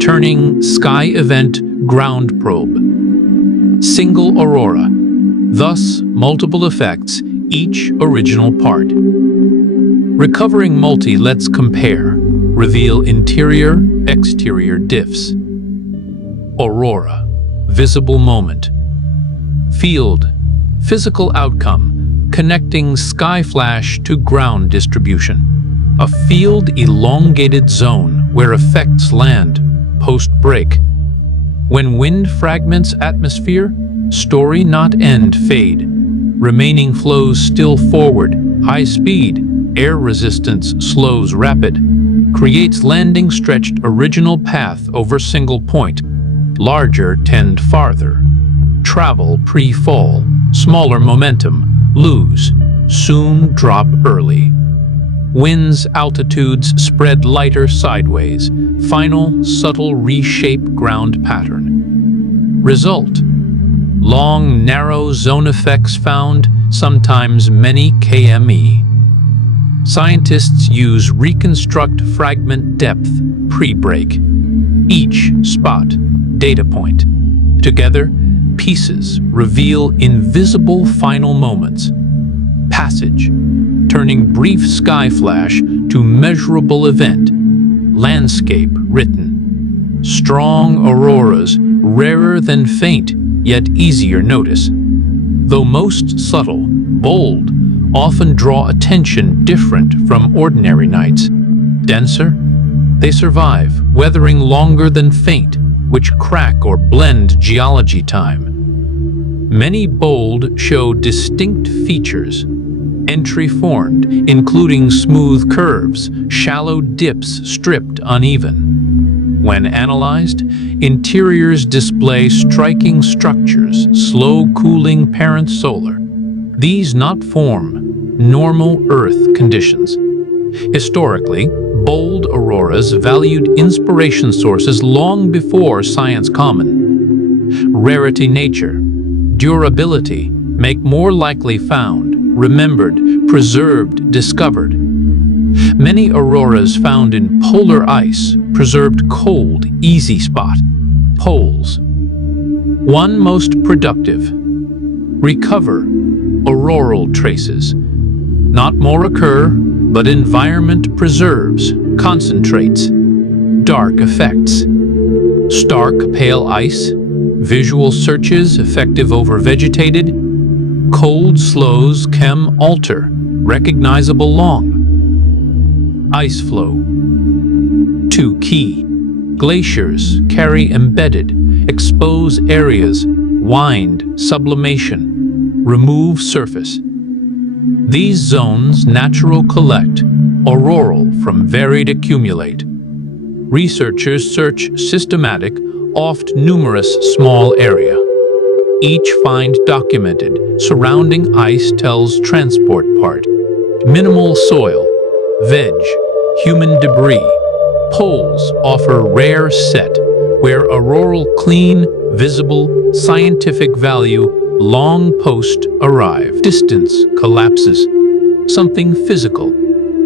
turning sky event ground probe. Single aurora, thus multiple effects, each original part. Recovering multi lets compare, reveal interior, exterior diffs. Aurora, visible moment. Field, physical outcome, connecting sky flash to ground distribution. A field-elongated zone where effects land post-break. When wind fragments atmosphere, story not end fade. Remaining flows still forward, high speed, air resistance slows rapid. Creates landing stretched original path over single point. Larger tend farther. Travel pre-fall, smaller momentum, lose, soon drop early. Winds, altitudes spread lighter sideways, final subtle reshape ground pattern. Result: long, narrow zone effects found, sometimes many kme. Scientists use reconstruct fragment depth pre-break. Each spot, data point. Together, pieces reveal invisible final moments. Passage, turning brief sky flash to measurable event. Landscape written. Strong auroras, rarer than faint, yet easier notice. Though most subtle, bold, often draw attention different from ordinary nights. Denser, they survive, weathering longer than faint, which crack or blend geology time. Many bold show distinct features. Entry formed, including smooth curves, shallow dips stripped uneven. When analyzed, interiors display striking structures, slow cooling parent solar. These not form normal Earth conditions. Historically, bold auroras valued inspiration sources long before science common. Rarity nature, durability make more likely found, remembered, preserved, discovered. Many auroras found in polar ice, preserved cold, easy spot, poles. One most productive. Recover auroral traces. Not more occur, but environment preserves, concentrates. Dark effects. Stark pale ice, visual searches effective over vegetated. Cold slows chem alter, recognizable long. Ice flow. 2 key. Glaciers carry embedded, expose areas, wind, sublimation, remove surface. These zones natural collect, auroral from varied accumulate. Researchers search systematic, oft numerous small area. Each find documented, surrounding ice tells transport part. Minimal soil, veg, human debris. Poles offer rare set, where auroral clean, visible, scientific value, long post arrive. Distance collapses. Something physical,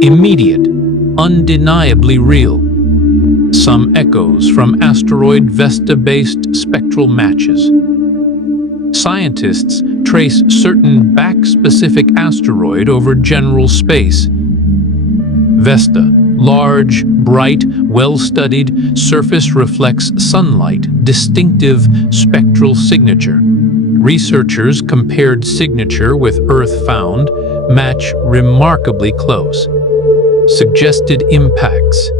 immediate, undeniably real. Some echoes from asteroid Vesta-based spectral matches. Scientists trace certain back-specific asteroid over general space. Vesta, large, bright, well-studied, surface reflects sunlight, distinctive spectral signature. Researchers compared signature with Earth found, match remarkably close. Suggested impacts.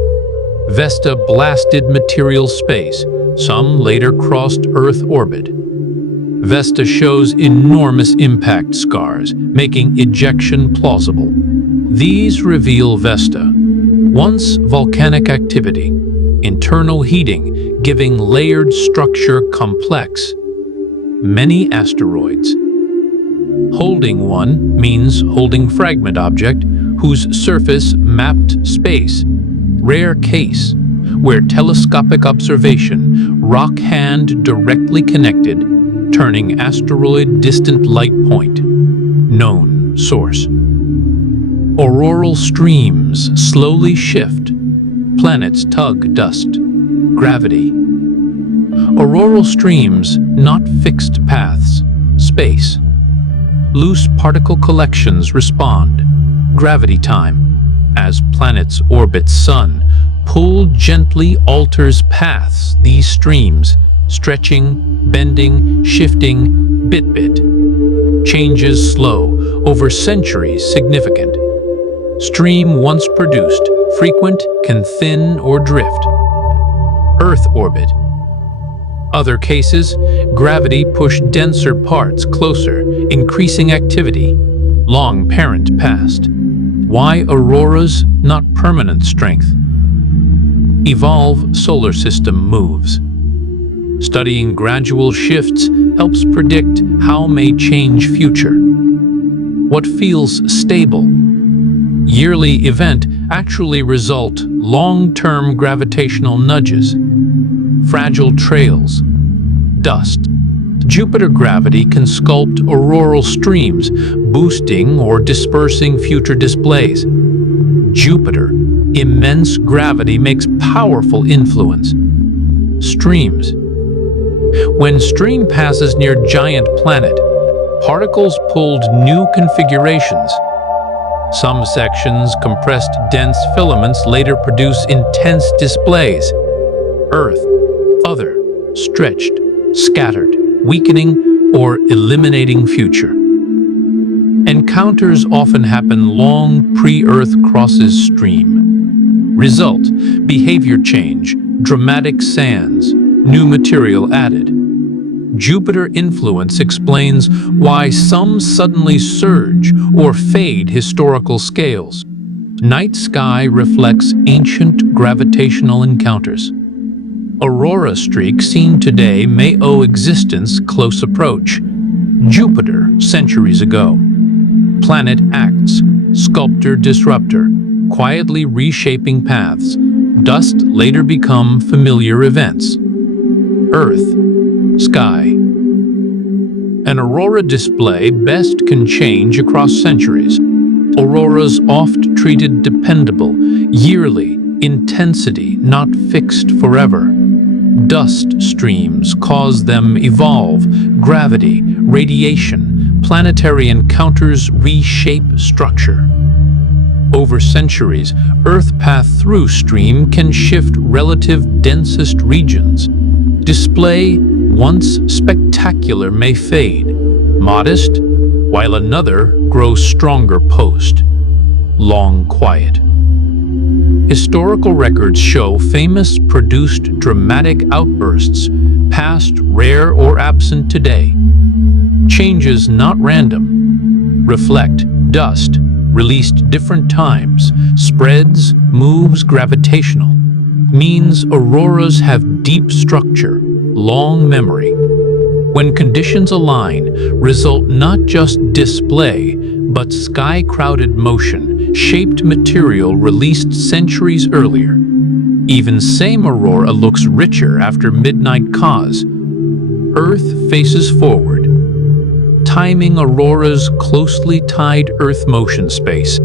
Vesta blasted material space, some later crossed Earth orbit. Vesta shows enormous impact scars, making ejection plausible. These reveal Vesta. Once volcanic activity, internal heating giving layered structure complex. Many asteroids. Holding one means holding fragment object whose surface mapped space. Rare case, where telescopic observation, rock hand directly connected, turning asteroid distant light point. Known source. Auroral streams slowly shift. Planets tug dust. Gravity. Auroral streams, not fixed paths. Space. Loose particle collections respond. Gravity time. As planets orbit sun, pull gently alters paths. These streams, stretching, bending, shifting, bit. Changes slow, over centuries significant. Stream once produced, frequent, can thin or drift. Earth orbit. Other cases, gravity pushed denser parts closer, increasing activity. Long parent past. Why auroras, not permanent strength? Evolve solar system moves. Studying gradual shifts helps predict how may change future. What feels stable? Yearly event actually result long-term gravitational nudges. Fragile trails. Dust. Jupiter gravity can sculpt auroral streams, boosting or dispersing future displays. Jupiter, immense gravity makes powerful influence. Streams. When stream passes near giant planet, particles pulled new configurations. Some sections, compressed dense filaments, later produce intense displays. Earth, other, stretched, scattered, weakening or eliminating future. Encounters often happen long pre-Earth crosses stream. Result, behavior change, dramatic sands, new material added. Jupiter influence explains why some suddenly surge or fade historical scales. Night sky reflects ancient gravitational encounters. Aurora streak seen today may owe existence close approach. Jupiter, centuries ago. Planet acts, sculptor disruptor, quietly reshaping paths. Dust later become familiar events. Earth, sky. An aurora display best can change across centuries. Auroras oft treated dependable, yearly, intensity not fixed forever. Dust streams cause them evolve, gravity, radiation, planetary encounters reshape structure. Over centuries, Earth path through stream can shift relative densest regions. Display, once spectacular, may fade, modest, while another grows stronger post. Long quiet. Historical records show famous produced dramatic outbursts, past rare or absent today. Changes not random. Reflect, dust, released different times, spreads, moves gravitational. Means auroras have deep structure, long memory. When conditions align, result not just display, but sky-crowded motion, shaped material released centuries earlier. Even same aurora looks richer after midnight cause. Earth faces forward. Timing auroras closely tied Earth motion space.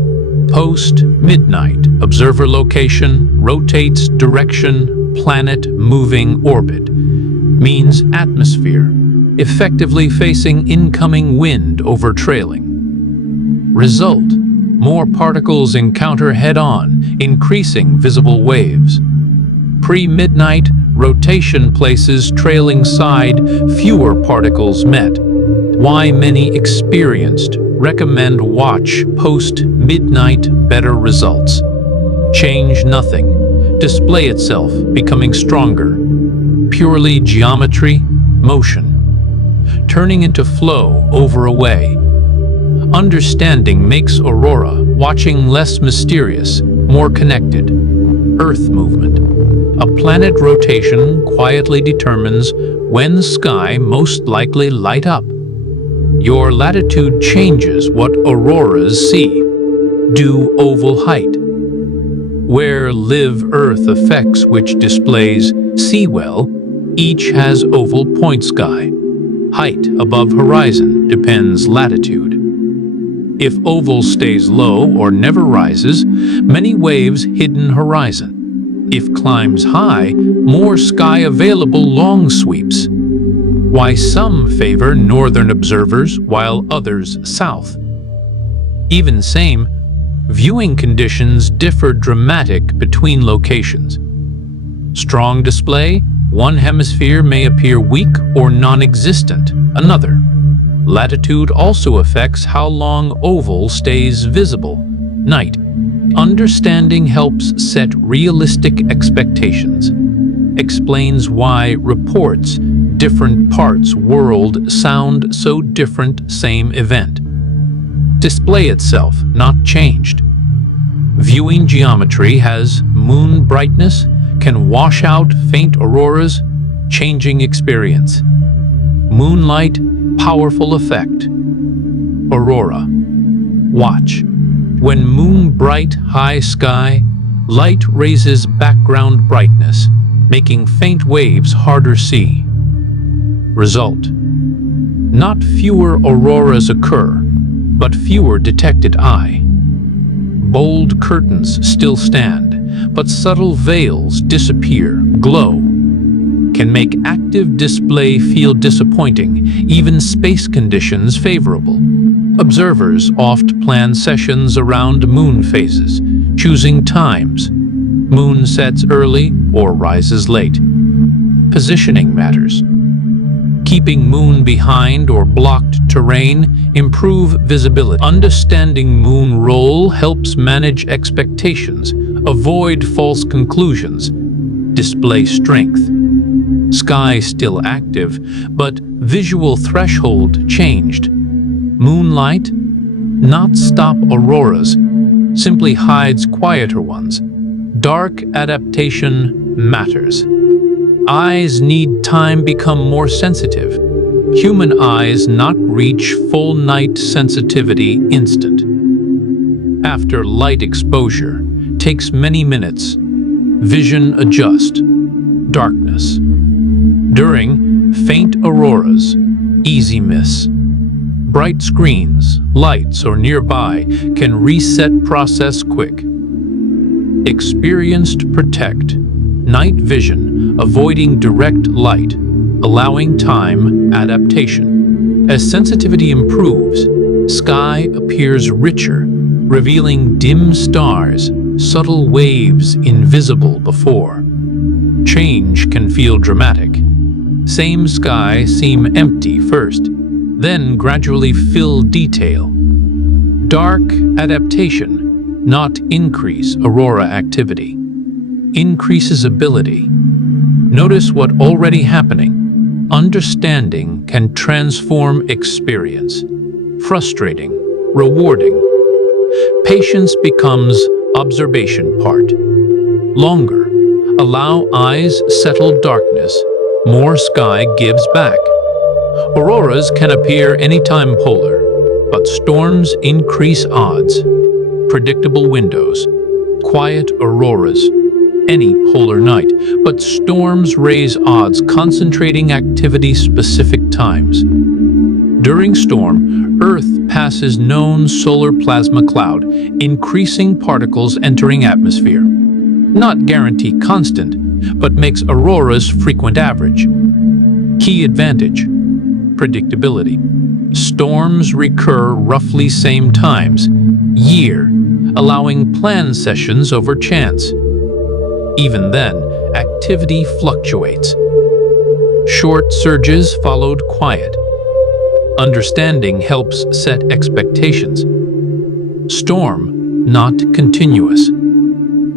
Post-midnight, observer location, rotates, direction, planet moving orbit. Means atmosphere, effectively facing incoming wind over trailing. Result, more particles encounter head-on, increasing visible waves. Pre-midnight, rotation places trailing side, fewer particles met. Why many experienced recommend watch post-midnight better results. Change nothing, display itself becoming stronger. Purely geometry, motion. Turning into flow over a way. Understanding makes aurora watching less mysterious, more connected. Earth movement. A planet rotation quietly determines when sky most likely light up. Your latitude changes what auroras see. Do oval height. Where live Earth affects which displays see well, each has oval point sky. Height above horizon depends latitude. If oval stays low or never rises, many waves hidden horizon. If climbs high, more sky available long sweeps. Why some favor northern observers while others south. Even same, viewing conditions differ dramatic between locations. Strong display, One hemisphere may appear weak or non-existent, another. Latitude also affects how long oval stays visible, night. Understanding helps set realistic expectations. Explains why reports, different parts world sound so different, same event. Display itself, not changed. Viewing geometry has moon brightness, can wash out faint auroras, changing experience. Moonlight, powerful effect. Aurora. Watch. When moon bright, high sky, light raises background brightness, making faint waves harder see. Result. Not fewer auroras occur, but fewer detected eye. Bold curtains still stand, but subtle veils disappear, glow. Can make active display feel disappointing, even space conditions favorable. Observers oft plan sessions around moon phases, choosing times. Moon sets early or rises late. Positioning matters. Keeping moon behind or blocked terrain improve visibility. Understanding moon role helps manage expectations, avoid false conclusions, display strength. Sky still active, but visual threshold changed. Moonlight, not stop auroras, simply hides quieter ones. Dark adaptation matters. Eyes need time become more sensitive. Human eyes not reach full night sensitivity instant. After light exposure, takes many minutes. Vision adjust. Darkness. During faint auroras, easy miss. Bright screens, lights, or nearby can reset process quick. Experienced protect. Night vision, avoiding direct light, allowing time adaptation. As sensitivity improves, sky appears richer, revealing dim stars, subtle waves invisible before. Change can feel dramatic. Same sky seem empty first, then gradually fill detail. Dark adaptation, not increase aurora activity. Increases ability. Notice what already happening. Understanding can transform experience. Frustrating, rewarding. Patience becomes observation part. Longer. Allow eyes settle darkness. More sky gives back. Auroras can appear anytime polar, but storms increase odds. Predictable windows. Quiet auroras. Any polar night, but storms raise odds, concentrating activity specific times. During storm, Earth passes known solar plasma cloud, increasing particles entering atmosphere. Not guarantee constant, but makes auroras frequent average. Key advantage: predictability. Storms recur roughly same times, year, allowing planned sessions over chance. Even then, activity fluctuates. Short surges followed quiet. Understanding helps set expectations. Storm, not continuous.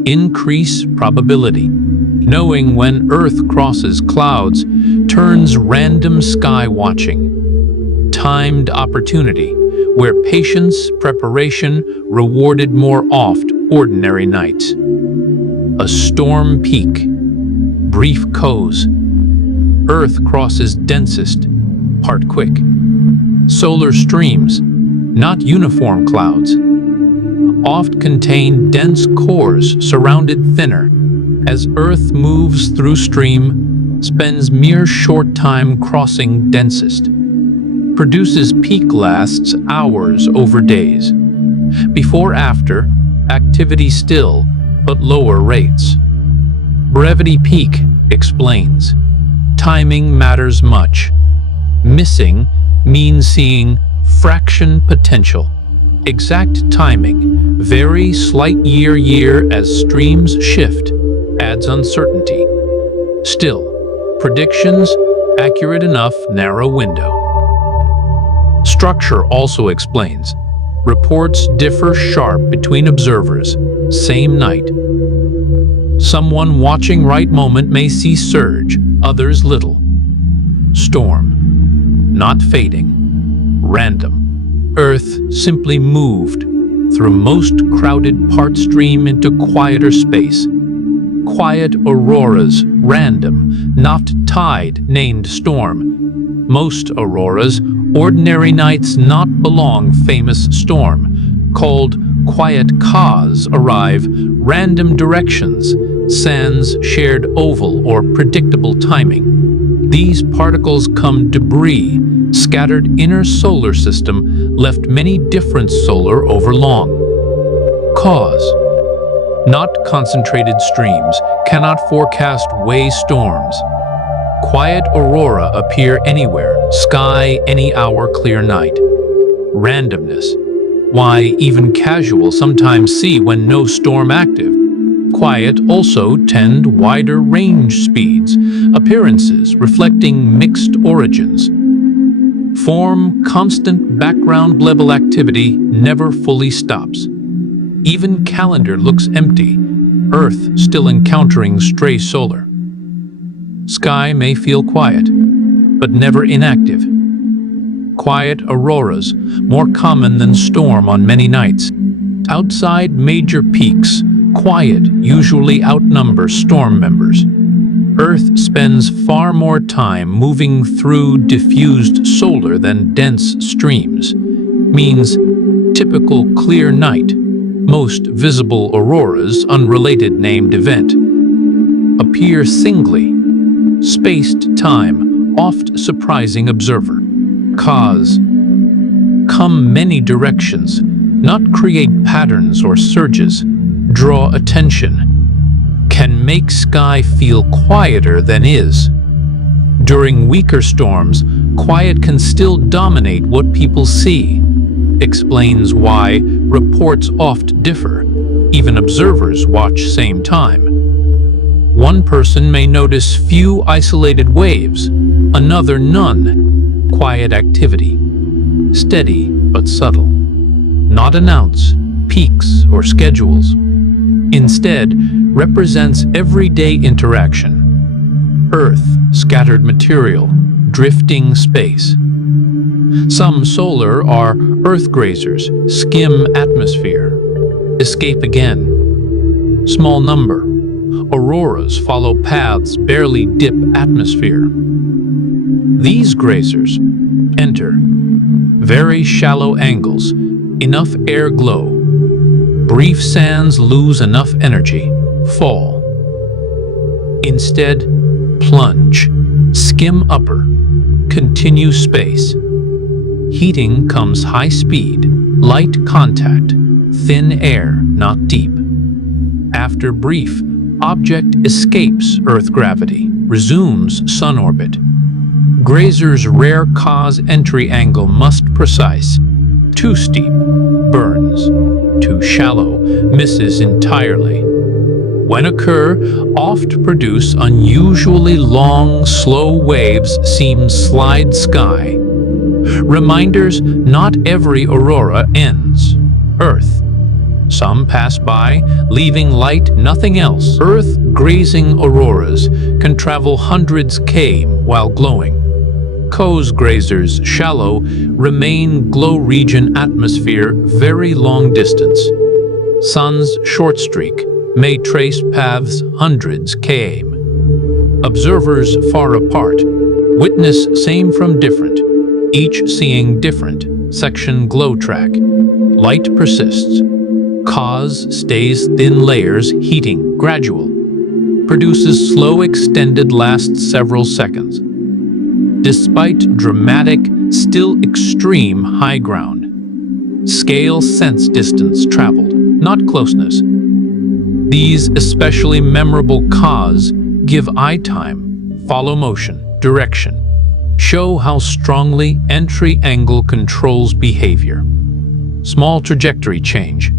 Increase probability. Knowing when Earth crosses clouds turns random sky watching. Timed opportunity, where patience, preparation rewarded more oft ordinary nights. A storm peak, brief coz. Earth crosses densest, part quick. Solar streams, not uniform clouds, oft contain dense cores surrounded thinner. As Earth moves through stream, spends mere short time crossing densest. Produces peak lasts hours over days. Before after, activity still, but lower rates. Brevity peak explains. Timing matters much. Missing means seeing fraction potential. Exact timing, vary slight year as streams shift, adds uncertainty. Still, Predictions, accurate enough, narrow window. Structure also explains. Reports differ sharp between observers, same night. Someone watching right moment may see surge, others little. Storm, not fading, random. Earth simply moved through most crowded part stream into quieter space. Quiet auroras, random, not tide, named storm. Most auroras, ordinary nights not belong, famous storm. Called quiet cause, arrive, random directions, sans shared oval or predictable timing. These particles come debris, scattered inner solar system, left many different solar over long. Cause. Not concentrated streams, cannot forecast way storms. Quiet aurora appear anywhere, sky any hour, clear night. Randomness. Why even casual sometimes see when no storm active. Quiet also tend wider range speeds, appearances reflecting mixed origins. Form constant background level activity never fully stops. Even calendar looks empty, Earth still encountering stray solar. Sky may feel quiet, but never inactive. Quiet auroras, more common than storm on many nights. Outside major peaks, quiet usually outnumber storm members. Earth spends far more time moving through diffused solar than dense streams. Means typical clear night. Most visible auroras, unrelated named event, appear singly. Spaced time, oft surprising observer. Cause. Come many directions, not create patterns or surges. Draw attention. Can make sky feel quieter than is. During weaker storms, quiet can still dominate what people see. Explains why reports oft differ. Even observers watch same time. One person may notice few isolated waves, another none. Quiet activity. Steady but subtle. Not announce peaks or schedules. Instead, represents everyday interaction. Earth, scattered material, drifting space. Some solar are earth grazers, skim atmosphere, escape again. Small number. Auroras follow paths barely dip atmosphere. These grazers enter. Very shallow angles, enough air glow. Brief sands lose enough energy, fall. Instead, plunge, skim upper, continue space. Heating comes high speed, light contact, thin air, not deep. After brief, object escapes Earth gravity, resumes sun orbit. Grazer's rare cause entry angle must precise. Too steep, burns. Too shallow, misses entirely. When occur, oft produce unusually long, slow waves seem slide sky. Reminders not every aurora ends. Earth. Some pass by, leaving light, nothing else. Earth grazing auroras can travel hundreds km while glowing. Cause grazers, shallow, remain glow region atmosphere very long distance. Sun's short streak may trace paths hundreds km. Observers far apart, witness same from different, each seeing different, section glow track. Light persists. Cause stays thin layers, heating, gradual. Produces slow extended lasts several seconds. Despite dramatic, still extreme high ground. Scale sense distance traveled, not closeness. These especially memorable cause give eye time, follow motion, direction. Show how strongly entry angle controls behavior. Small trajectory change.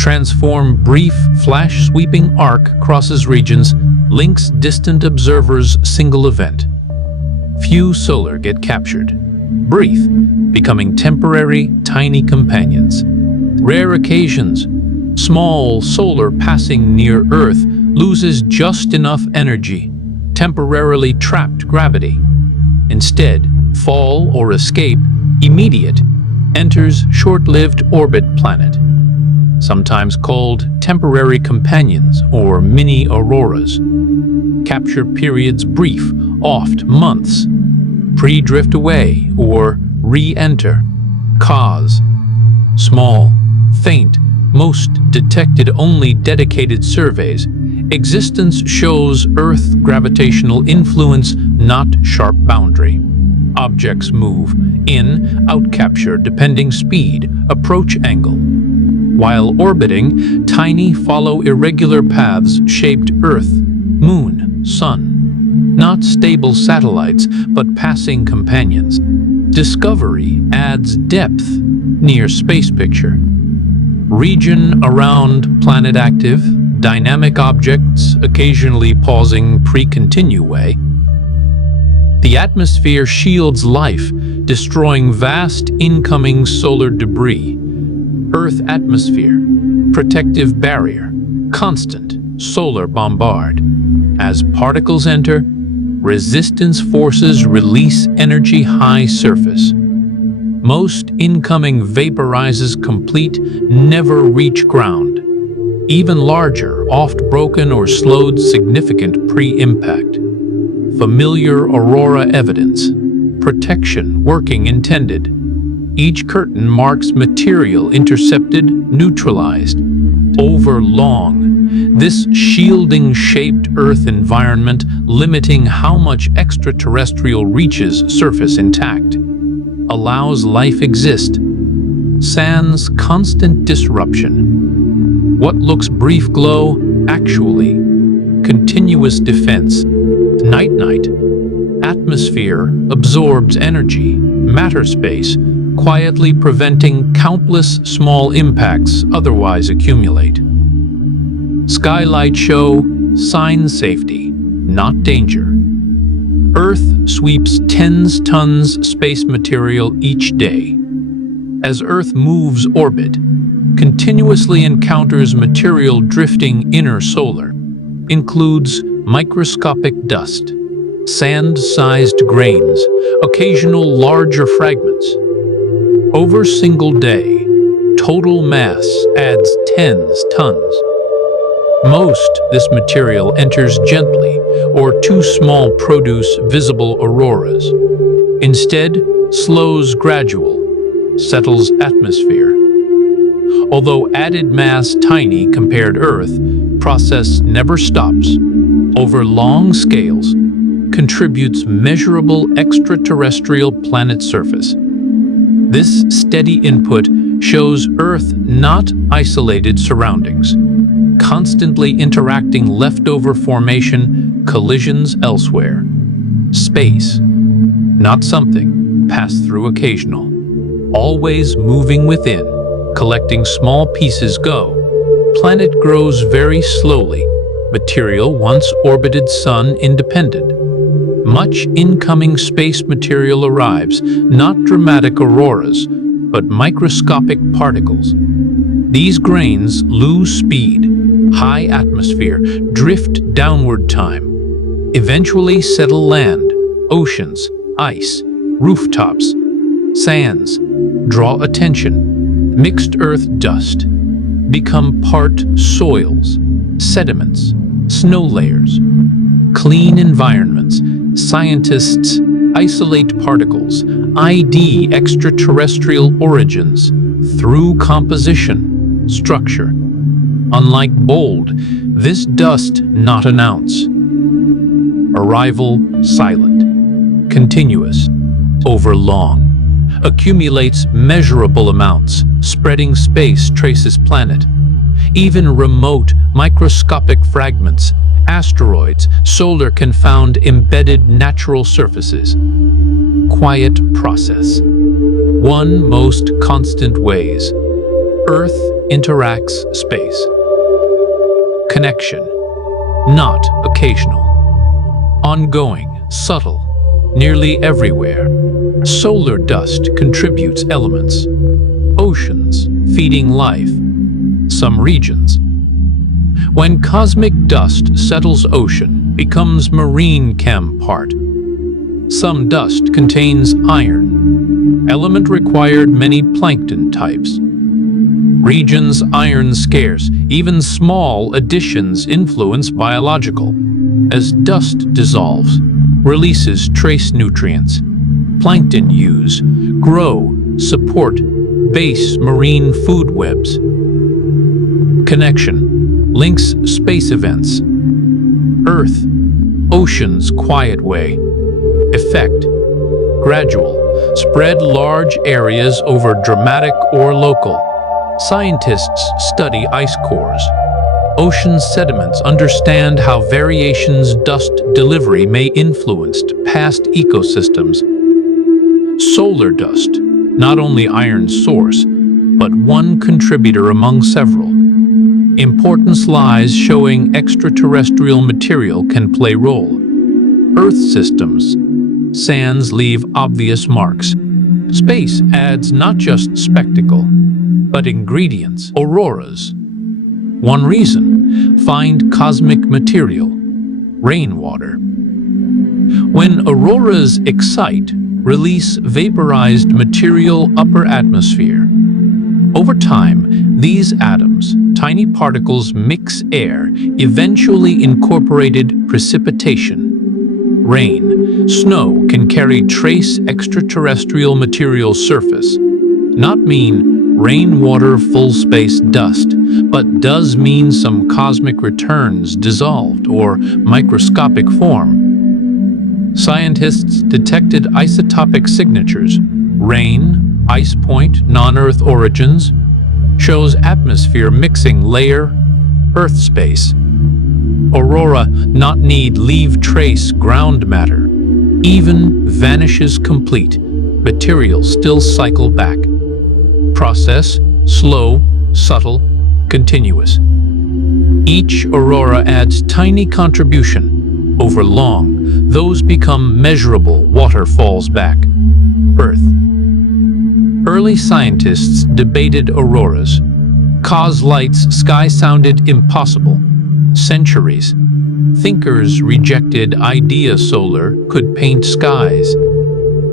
transform brief, flash-sweeping arc crosses regions, links distant observers single event. Few solar get captured. Brief, becoming temporary, tiny companions. Rare occasions, small solar passing near Earth loses just enough energy, temporarily trapped gravity. Instead, fall or escape, immediate, enters short-lived orbit planet, sometimes called temporary companions or mini auroras. Capture periods brief, oft months. Pre-drift away or re-enter. Cause: small, faint, most detected only dedicated surveys. Existence shows Earth gravitational influence, not sharp boundary. Objects move in, out capture depending speed, approach angle. While orbiting, tiny follow irregular paths shaped Earth, Moon, Sun. Not stable satellites, but passing companions. Discovery adds depth near space picture. Region around planet active, dynamic objects occasionally pausing pre-continue way. The atmosphere shields life, destroying vast incoming solar debris. Earth atmosphere, protective barrier, constant solar bombard. As particles enter, resistance forces release energy high surface. Most incoming vaporizes complete, never reach ground. Even larger, oft broken or slowed significant pre-impact. Familiar aurora evidence. Protection working intended. Each curtain marks material intercepted, neutralized. Over long, this shielding shaped Earth environment, limiting how much extraterrestrial reaches surface intact. Allows life exist. Sans constant disruption. What looks brief glow, actually continuous defense. Night-night. Atmosphere absorbs energy, matter space, quietly preventing countless small impacts otherwise accumulate. Skylight show sign safety, not danger. Earth sweeps tens tons space material each day. As Earth moves orbit, continuously encounters material drifting inner solar, includes microscopic dust, sand-sized grains, occasional larger fragments. Over single day, total mass adds tens tons. Most this material enters gently or too small produce visible auroras. Instead, slows gradual, settles atmosphere. Although added mass tiny compared Earth, process never stops. Over long scales, contributes measurable extraterrestrial planet surface. This steady input shows Earth not isolated surroundings, constantly interacting leftover formation, collisions elsewhere. Space, not something, pass through occasional. Always moving within, collecting small pieces go. Planet grows very slowly, material once orbited sun independent. Much incoming space material arrives, not dramatic auroras, but microscopic particles. These grains lose speed, high atmosphere, drift downward time, eventually settle land, oceans, ice, rooftops, sands, draw attention, mixed earth dust, become part soils, sediments, snow layers. Clean environments, scientists isolate particles, ID extraterrestrial origins through composition, structure. Unlike bold, this dust not announce. Arrival silent, continuous, over long. Accumulates measurable amounts, spreading space traces planet. Even remote, microscopic fragments, asteroids, solar can found embedded natural surfaces. Quiet process. One most constant ways. Earth interacts space. Connection, not occasional. Ongoing, subtle, nearly everywhere. Solar dust contributes elements. Oceans feeding life. Some regions. When cosmic dust settles ocean, becomes marine chem part. Some dust contains iron. Element required many plankton types. Regions iron scarce, even small additions influence biological. As dust dissolves, releases trace nutrients. Plankton use, grow, support, base marine food webs. Connection, links space events. Earth, ocean's quiet way. Effect, gradual, spread large areas over dramatic or local. Scientists study ice cores. Ocean sediments understand how variations dust delivery may influence past ecosystems. Solar dust, not only iron source, but one contributor among several. Importance lies showing extraterrestrial material can play role. Earth systems, sands leave obvious marks. Space adds not just spectacle, but ingredients, auroras. One reason, find cosmic material, rainwater. When auroras excite, release vaporized material upper atmosphere. Over time, these atoms, tiny particles mix air, eventually incorporated precipitation. Rain, snow can carry trace extraterrestrial material surface, not mean rainwater full space dust, but does mean some cosmic returns dissolved or microscopic form. Scientists detected isotopic signatures, rain, ice point, non-Earth origins, shows atmosphere mixing layer, Earth space. Aurora not need leave trace ground matter. Even vanishes complete, materials still cycle back. Process, slow, subtle, continuous. Each aurora adds tiny contribution. Over long, those become measurable waterfalls back. Earth. Early scientists debated auroras. Cause lights sky sounded impossible. Centuries. Thinkers rejected idea solar could paint skies.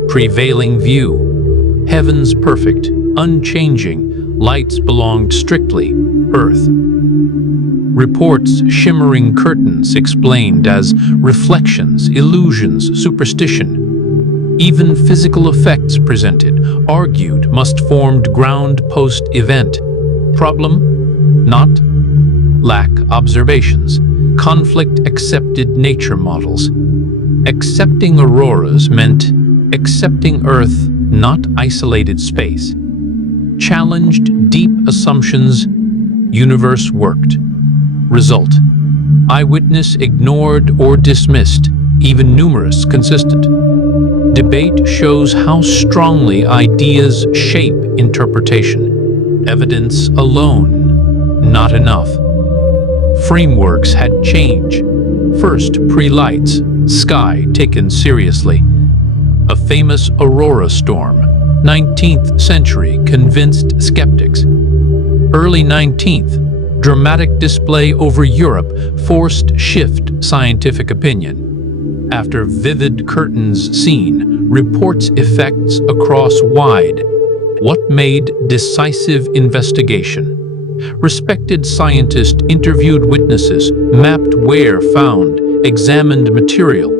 Prevailing view. Heavens perfect, unchanging, lights belonged strictly, Earth. Reports shimmering curtains explained as reflections, illusions, superstition. Even physical effects presented, argued must formed ground post-event. Problem? Not lack observations. Conflict accepted nature models. Accepting auroras meant accepting Earth, not isolated space. Challenged deep assumptions, universe worked. Result: eyewitness ignored or dismissed, even numerous consistent. Debate shows how strongly ideas shape interpretation. Evidence alone, not enough. Frameworks had change. First, pre-lights, sky taken seriously. A famous aurora storm, 19th century, convinced skeptics. Early 19th, dramatic display over Europe forced shift scientific opinion. After vivid curtains seen, reports effects across wide. What made decisive investigation? Respected scientists interviewed witnesses, mapped where found, examined material.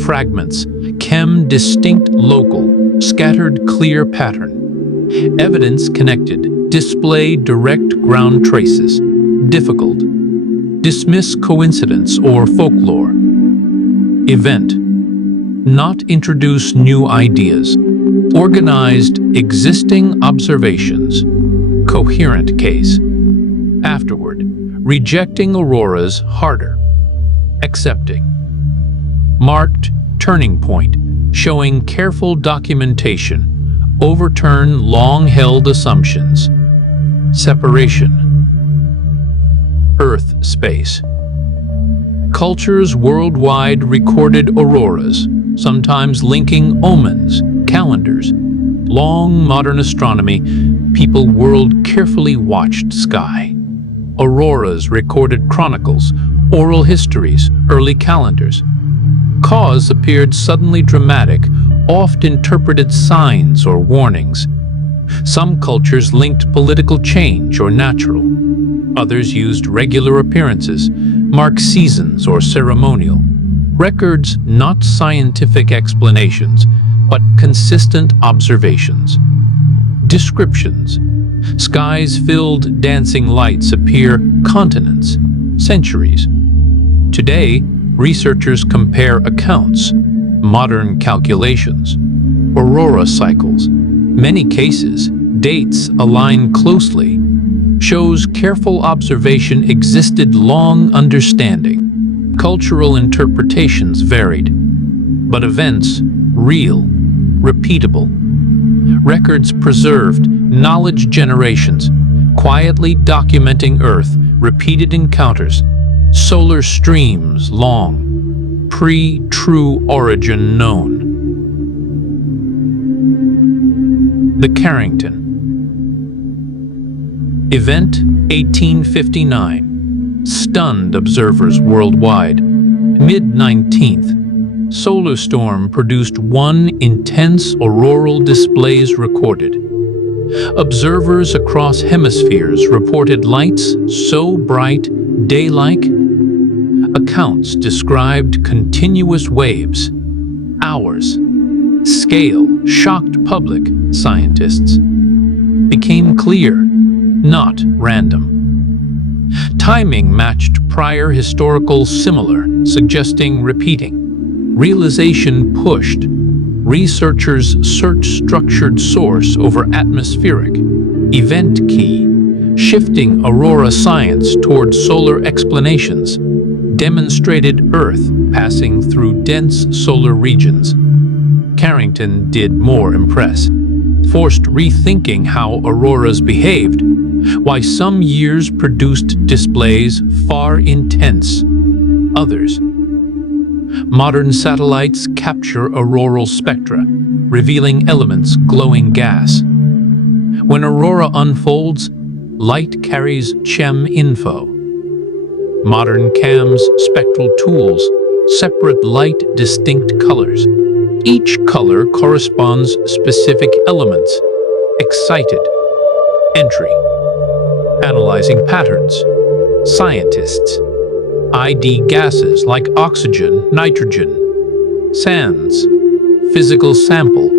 Fragments, chem distinct local, scattered clear pattern. Evidence connected, display direct ground traces. Difficult. Dismiss coincidence or folklore. Event. Not introduce new ideas. Organized existing observations. Coherent case. Afterward, rejecting auroras harder. Accepting. Marked turning point, showing careful documentation. Overturn long-held assumptions. Separation. Earth space. Cultures worldwide recorded auroras, sometimes linking omens, calendars. Long modern astronomy, people world carefully watched sky. Auroras recorded chronicles, oral histories, early calendars. Cause appeared suddenly dramatic, oft interpreted signs or warnings. Some cultures linked political change or natural. Others used regular appearances, mark seasons or ceremonial. Records, not scientific explanations, but consistent observations. Descriptions. Skies filled, dancing lights appear continents, centuries. Today, researchers compare accounts, modern calculations, aurora cycles. Many cases, dates align closely. Shows careful observation existed long understanding. Cultural interpretations varied, but events real, repeatable. Records preserved, knowledge generations, quietly documenting Earth, repeated encounters, solar streams long, pre-true origin known. The Carrington Event 1859 stunned observers worldwide. Mid-19th, solar storm produced one intense auroral displays recorded. Observers across hemispheres reported lights so bright, day-like. Accounts described continuous waves, hours. Scale shocked public. Scientists became clear, not random. Timing matched prior historical similar, suggesting repeating. Realization pushed. Researchers search structured source over atmospheric. Event key. Shifting aurora science toward solar explanations. Demonstrated Earth passing through dense solar regions. Carrington did more impress. Forced rethinking how auroras behaved, why some years produced displays far intense. Others. Modern satellites capture auroral spectra, revealing elements glowing gas. When aurora unfolds, light carries chem info. Modern CAM's spectral tools, separate light distinct colors. Each color corresponds specific elements. Excited. Entry. Analyzing patterns. Scientists. ID gases like oxygen, nitrogen. Sands. Physical sample.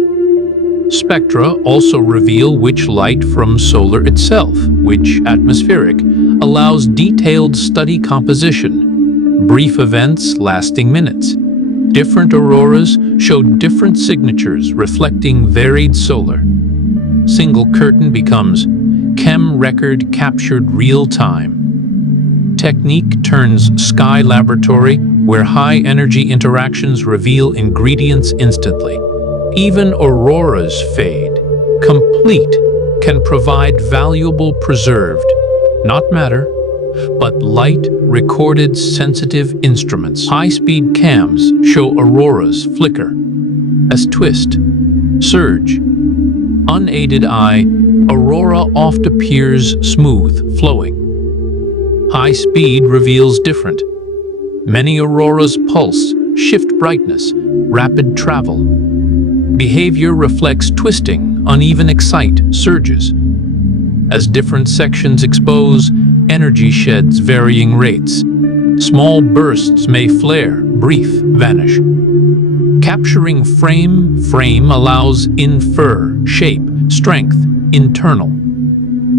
Spectra also reveal which light from solar itself, which atmospheric, allows detailed study composition. Brief events lasting minutes. Different auroras show different signatures reflecting varied solar. Single curtain becomes chem record captured real time. Technique turns sky laboratory where high energy interactions reveal ingredients instantly. Even auroras fade. Complete can provide valuable preserved, not matter, but light recorded sensitive instruments. High-speed cams show auroras flicker, as twist, surge. Unaided eye, aurora oft appears smooth, flowing. High speed reveals different. Many auroras pulse, shift brightness, rapid travel. Behavior reflects twisting, uneven excite, surges. As different sections expose, energy sheds varying rates. Small bursts may flare, brief, vanish. Capturing frame allows infer, shape, strength, internal.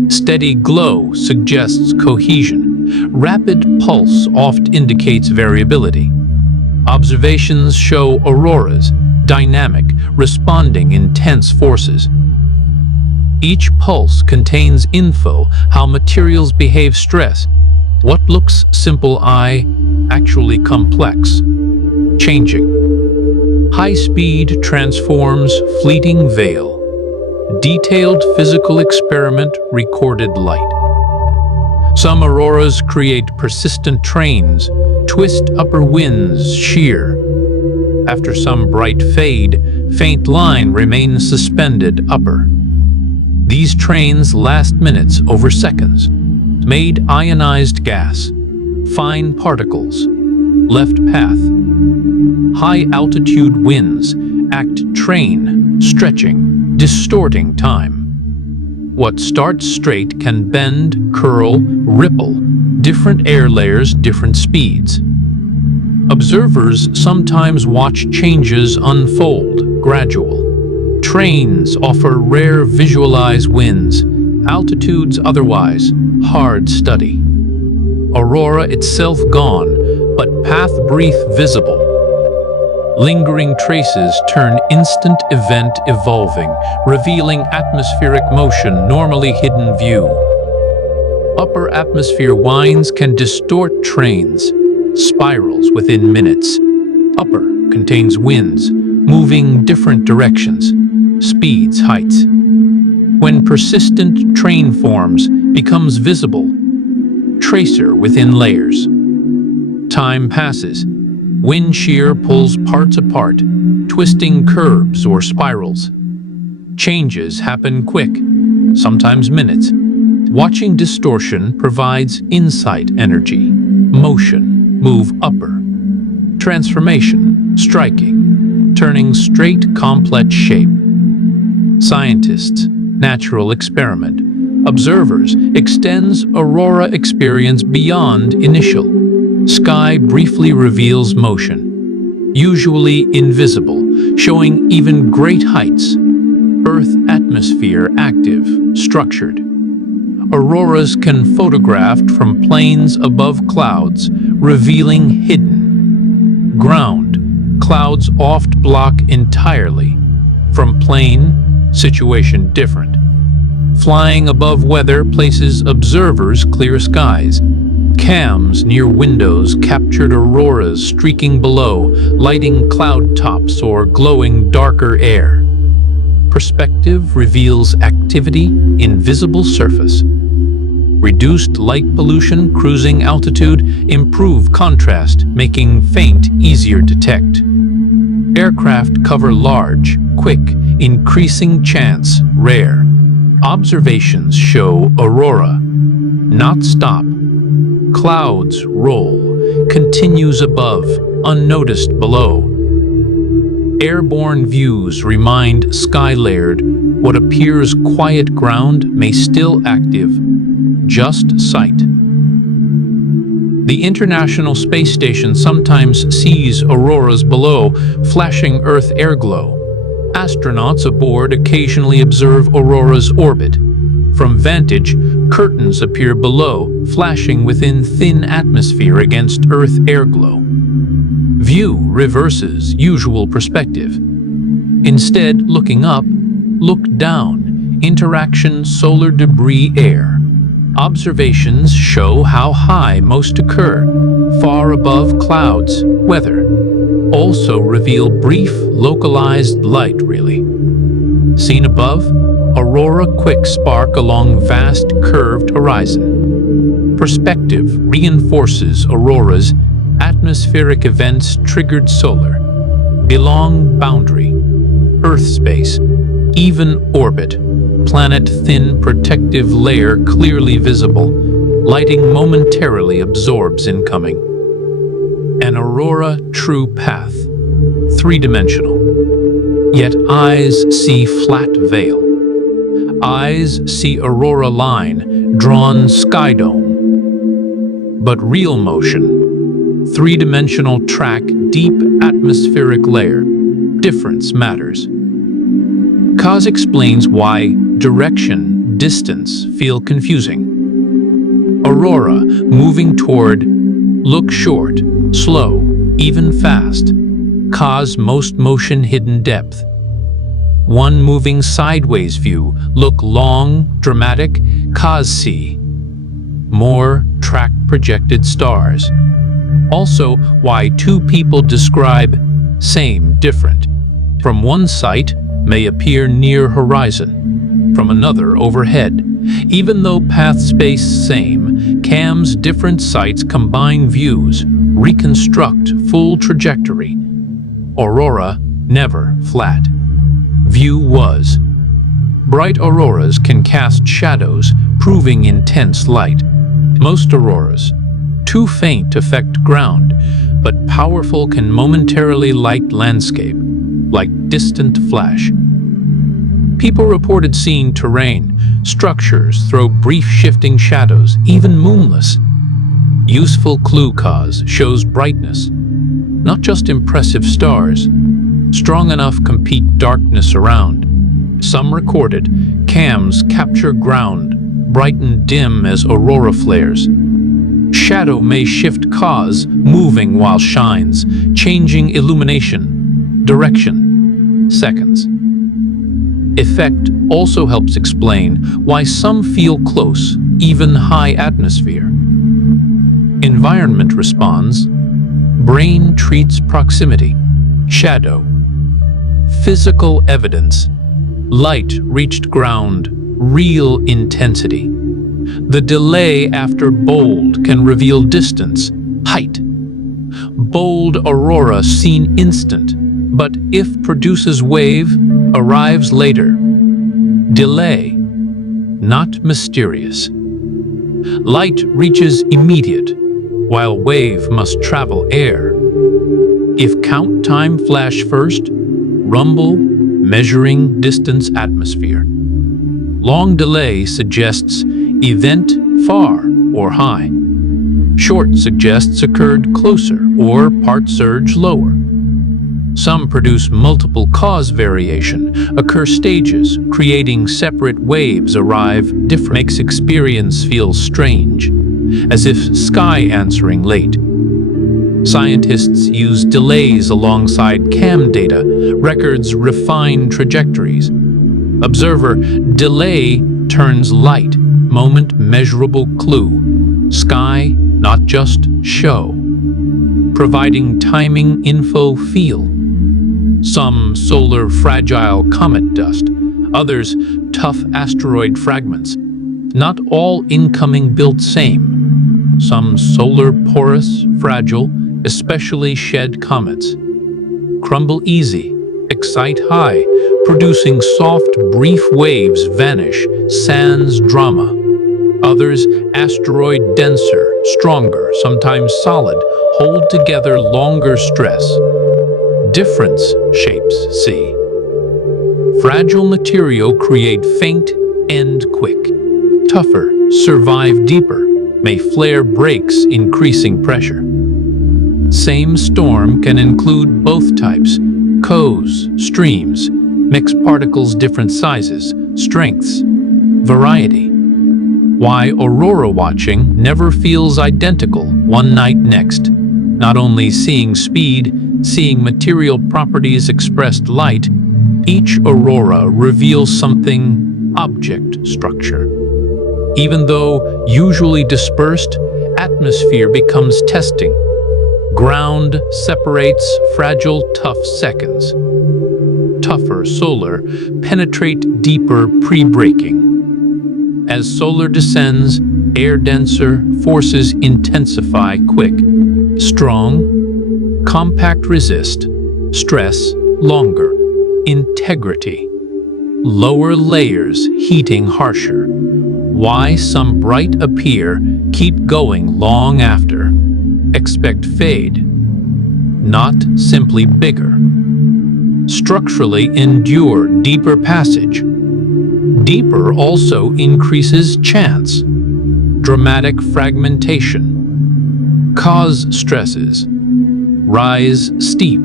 Steady glow suggests cohesion. Rapid pulse oft indicates variability. Observations show auroras, dynamic, responding intense forces. Each pulse contains info, how materials behave stress. What looks simple eye, actually complex. Changing. High speed transforms fleeting veil. Detailed physical experiment recorded light. Some auroras create persistent trains, twist upper winds sheer. After some bright fade, faint line remains suspended upper. These trains last minutes over seconds. Made ionized gas, fine particles, left path. High altitude winds act train, stretching, distorting time. What starts straight can bend, curl, ripple, different air layers, different speeds. Observers sometimes watch changes unfold, gradual. Trains offer rare visualized winds, altitudes otherwise, hard study. Aurora itself gone, but path brief visible. Lingering traces turn instant event evolving, revealing atmospheric motion normally hidden view. Upper atmosphere winds can distort trains, spirals within minutes. Upper contains winds, moving different directions, speeds, heights. When persistent train forms becomes visible, tracer within layers. Time passes. Wind shear pulls parts apart, twisting curves or spirals. Changes happen quick, sometimes minutes. Watching distortion provides insight energy, motion, move upper. Transformation, striking, turning straight complex shape. Scientists, natural experiment. Observers, extends aurora experience beyond initial. Sky briefly reveals motion, usually invisible, showing even great heights. Earth atmosphere active, structured. Auroras can photographed from planes above clouds, revealing hidden. Ground, clouds oft block entirely. From plane, situation different. Flying above weather places observers clear skies. Cams near windows captured auroras streaking below, lighting cloud tops or glowing darker air. Perspective reveals activity, invisible surface. Reduced light pollution, cruising altitude, improve contrast, making faint easier to detect. Aircraft cover large, quick, increasing chance, rare. Observations show aurora, not stop. Clouds roll, continues above, unnoticed below. Airborne views remind sky-layered, what appears quiet ground may still active, just sight. The International Space Station sometimes sees auroras below, flashing Earth airglow. Astronauts aboard occasionally observe aurora's orbit. From vantage, curtains appear below, flashing within thin atmosphere against Earth airglow. View reverses usual perspective. Instead, looking up, look down, interaction solar debris air. Observations show how high most occur, far above clouds, weather. Also reveal brief, localized light, really. Seen above, aurora quick spark along vast curved horizon. Perspective reinforces auroras, atmospheric events triggered solar. Belong boundary, Earth space, even orbit, planet thin protective layer clearly visible, lighting momentarily absorbs incoming. An aurora true path, three-dimensional. Yet eyes see flat veil. Eyes see aurora line, drawn sky dome. But real motion, three-dimensional track, deep atmospheric layer, difference matters. Cause explains why direction, distance feel confusing. Aurora moving toward, look short, slow, even fast. Cause most motion hidden depth. One moving sideways view, look long, dramatic, cause see. More track projected stars. Also, why two people describe same, different. From one site may appear near horizon. from another overhead. Even though path space same, CAM's different sites combine views, reconstruct full trajectory. Aurora never flat. View was. Bright auroras can cast shadows, proving intense light. Most auroras, too faint to affect ground, but powerful, can momentarily light landscape, like distant flash. People reported seeing terrain, structures throw brief shifting shadows, even moonless. Useful clue cause shows brightness, not just impressive stars, strong enough compete darkness around. Some recorded CAMs capture ground, brighten dim as aurora flares. Shadow may shift cause, moving while shines, changing illumination, direction, seconds. Effect also helps explain why some feel close, even high atmosphere. Environment responds. Brain treats proximity. Shadow. Physical evidence. Light reached ground. Real intensity. The delay after bold can reveal distance, height. Bold aurora seen instant, but if produces wave, arrives later. Delay, not mysterious. Light reaches immediate, while wave must travel air. If count time flash first, rumble, measuring distance atmosphere. Long delay suggests event far or high. Short suggests occurred closer or part surge lower. Some produce multiple cause variation, occur stages, creating separate waves arrive different. Makes experience feel strange, as if sky answering late. Scientists use delays alongside CAM data, records refine trajectories. Observer, delay turns light, moment measurable clue. Sky, not just show. Providing timing info feel. Some solar fragile comet dust, others tough asteroid fragments. Not all incoming built same. Some solar porous, fragile, especially shed comets. Crumble easy, excite high, producing soft, brief waves vanish, sans drama. Others, asteroid denser, stronger, sometimes solid, hold together longer stress. Difference shapes see. Fragile material create faint, end quick. Tougher, survive deeper, may flare breaks increasing pressure. Same storm can include both types, cones, streams, mixed particles different sizes, strengths, variety. Why aurora watching never feels identical one night next. Not only seeing speed, seeing material properties expressed light, each aurora reveals something, object structure. Even though usually dispersed, atmosphere becomes testing. Ground separates fragile, tough seconds. Tougher solar penetrate deeper pre-breaking. As solar descends, air denser, forces intensify quick. Strong, compact resist, stress longer, integrity. Lower layers heating harsher. Why some bright appear, keep going long after. Expect fade, not simply bigger. Structurally endure deeper passage. Deeper also increases chance. Dramatic fragmentation. Cause stresses. Rise steep.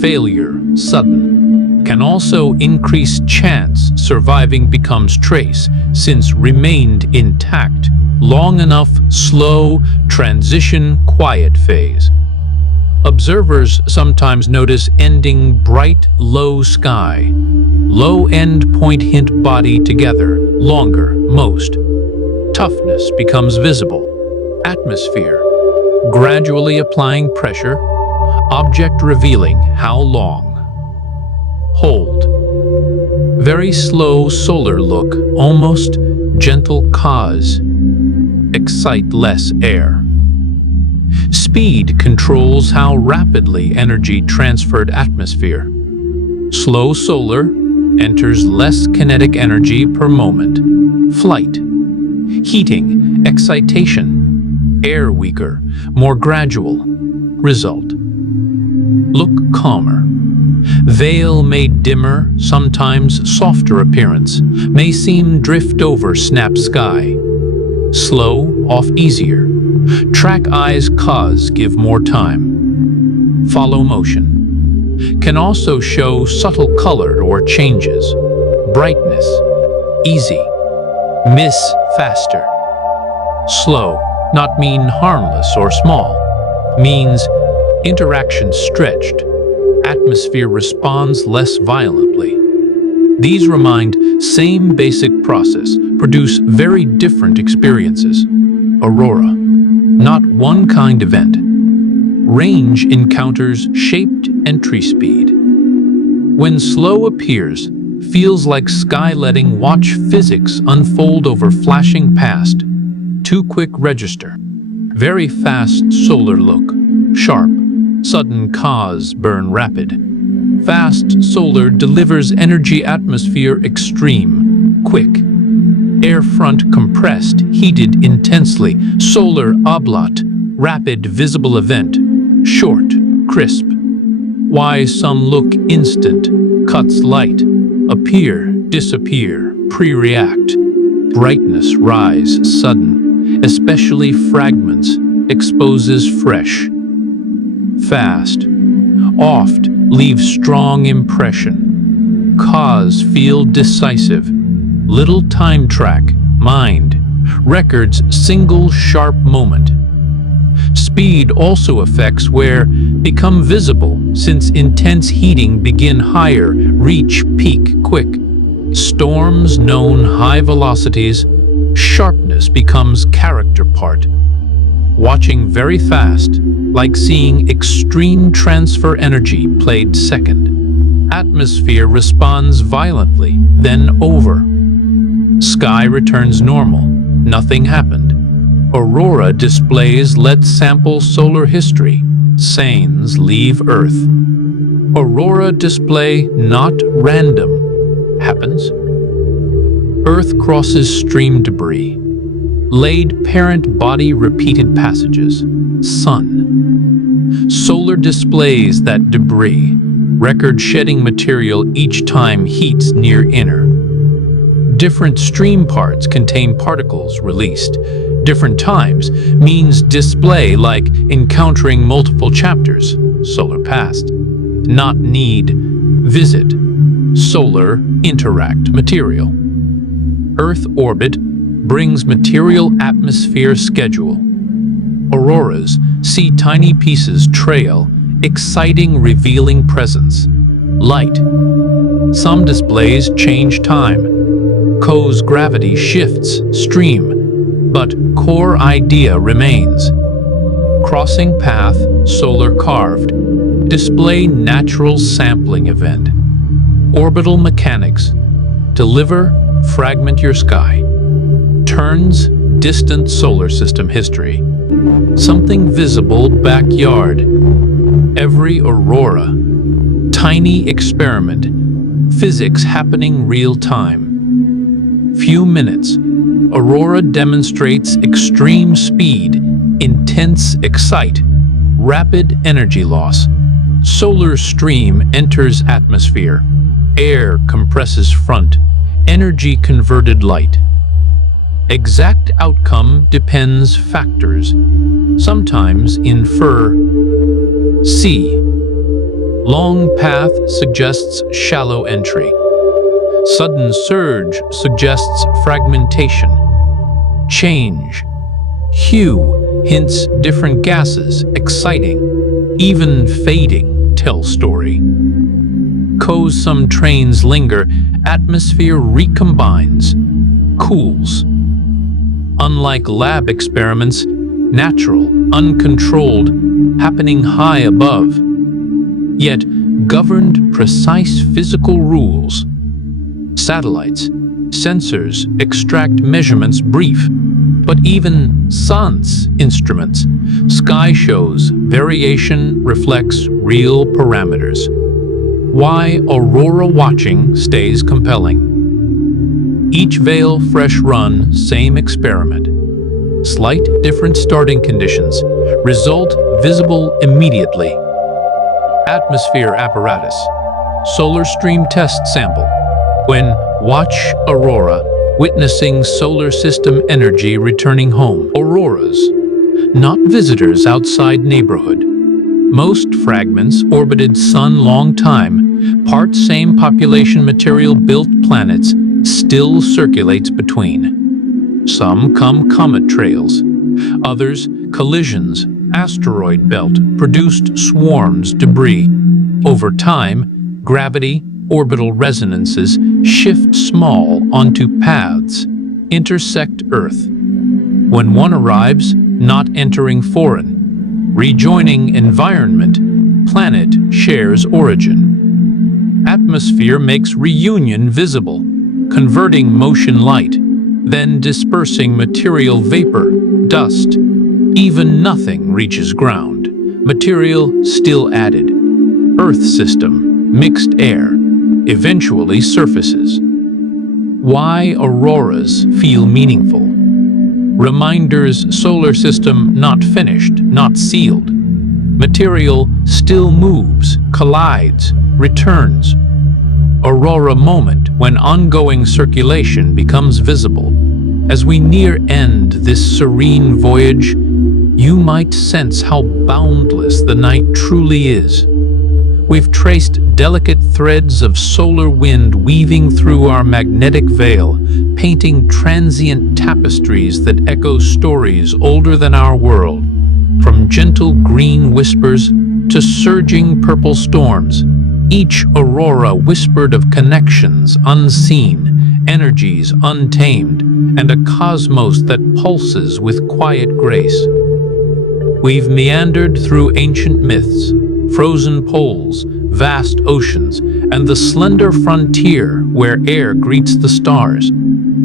Failure sudden. Can also increase chance surviving becomes trace, since remained intact. Long enough, slow, transition, quiet phase. Observers sometimes notice ending bright, low sky. Low end point hint body together, longer, most. Toughness becomes visible. Atmosphere. Gradually applying pressure. Object revealing how long. Hold. Very slow solar look, almost gentle cause. Excite less air. Speed controls how rapidly energy transferred atmosphere. Slow solar enters less kinetic energy per moment. Flight. Heating, excitation. Air weaker, more gradual. Result. Look calmer. Veil made dimmer, sometimes softer appearance. May seem drift over snap sky. Slow, off easier. Track eyes cause give more time. Follow motion. Can also show subtle color or changes. Brightness. Easy. Miss faster. Slow, not mean harmless or small. Means interaction stretched. Atmosphere responds less violently. These remind same basic process, produce very different experiences. Aurora, not one kind event. Range encounters shaped entry speed. When slow appears, feels like sky letting watch physics unfold over flashing past. Too quick register. Very fast solar look. Sharp. Sudden cause burn rapid. Fast solar delivers energy atmosphere extreme. Quick. Air front compressed, heated intensely. Solar oblate. Rapid visible event. Short. Crisp. Why some look instant. Cuts light. Appear. Disappear. Pre-react. Brightness rise sudden. Especially fragments. Exposes fresh. Fast. Oft leave strong impression. Cause feel decisive. Little time track. Mind. Records single sharp moment. Speed also affects where become visible since intense heating begin higher, reach peak quick. Storms known high velocities. Sharpness becomes character part. Watching very fast, like seeing extreme transfer energy played second. Atmosphere responds violently, then over. Sky returns normal, nothing happened. Aurora displays let's sample solar history. Sanes leave Earth. Aurora display not random. Happens. Earth crosses stream debris. Laid parent body repeated passages. Sun. Solar displays that debris. Record shedding material each time heats near inner. Different stream parts contain particles released. Different times means display like encountering multiple chapters. Solar past. Not need. Visit. Solar interact material. Earth orbit brings material atmosphere schedule. Auroras see tiny pieces trail, exciting revealing presence. Light. Some displays change time. Co's gravity shifts, stream, but core idea remains. Crossing path, solar carved. Display natural sampling event. Orbital mechanics. Deliver, fragment your sky. Turns, distant solar system history. Something visible backyard. Every aurora. Tiny experiment. Physics happening real time. Few minutes. Aurora demonstrates extreme speed, intense excite, rapid energy loss. Solar stream enters atmosphere. Air compresses front. Energy converted light. Exact outcome depends factors. Sometimes infer. C. Long path suggests shallow entry. Sudden surge suggests fragmentation. Change. Hue hints different gases, exciting. Even fading tell story. Cause some trains linger, atmosphere recombines, cools. Unlike lab experiments, natural, uncontrolled, happening high above. Yet governed precise physical rules. Satellites, sensors extract measurements brief, but even science instruments, sky shows, variation reflects real parameters. Why aurora watching stays compelling. Each veil fresh run, same experiment. Slight different starting conditions, result visible immediately. Atmosphere apparatus, solar stream test sample. When watch aurora, witnessing solar system energy returning home. Auroras, not visitors outside neighborhood. Most fragments orbited sun long time, part same population material built planets, still circulates between. Some come comet trails, others collisions, asteroid belt, produced swarms, debris. Over time, gravity, orbital resonances shift small onto paths, intersect Earth. When one arrives, not entering foreign, rejoining environment, planet shares origin. Atmosphere makes reunion visible, converting motion light, then dispersing material vapor, dust. Even nothing reaches ground, material still added. Earth system, mixed air, eventually surfaces. Why auroras feel meaningful. Reminders solar system not finished, not sealed. Material still moves, collides, returns. Aurora moment when ongoing circulation becomes visible. As we near end this serene voyage, you might sense how boundless the night truly is. We've traced delicate threads of solar wind weaving through our magnetic veil, painting transient tapestries that echo stories older than our world. From gentle green whispers to surging purple storms, each aurora whispered of connections unseen, energies untamed, and a cosmos that pulses with quiet grace. We've meandered through ancient myths, frozen poles, vast oceans, and the slender frontier where air greets the stars.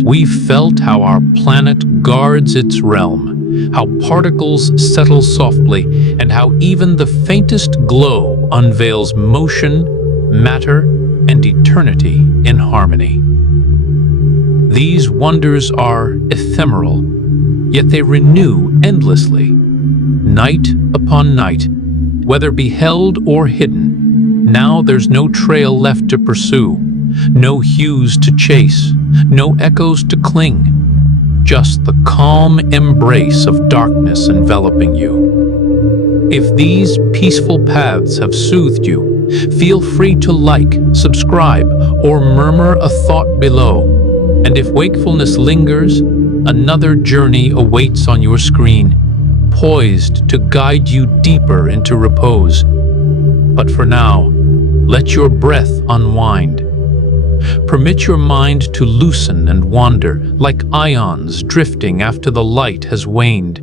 We've felt how our planet guards its realm, how particles settle softly, and how even the faintest glow unveils motion, matter, and eternity in harmony. These wonders are ephemeral, yet they renew endlessly, night upon night. Whether beheld or hidden, now there's no trail left to pursue, no hues to chase, no echoes to cling, just the calm embrace of darkness enveloping you. If these peaceful paths have soothed you, feel free to like, subscribe, or murmur a thought below. And if wakefulness lingers, another journey awaits on your screen, poised to guide you deeper into repose. But for now, let your breath unwind. Permit your mind to loosen and wander like ions drifting after the light has waned.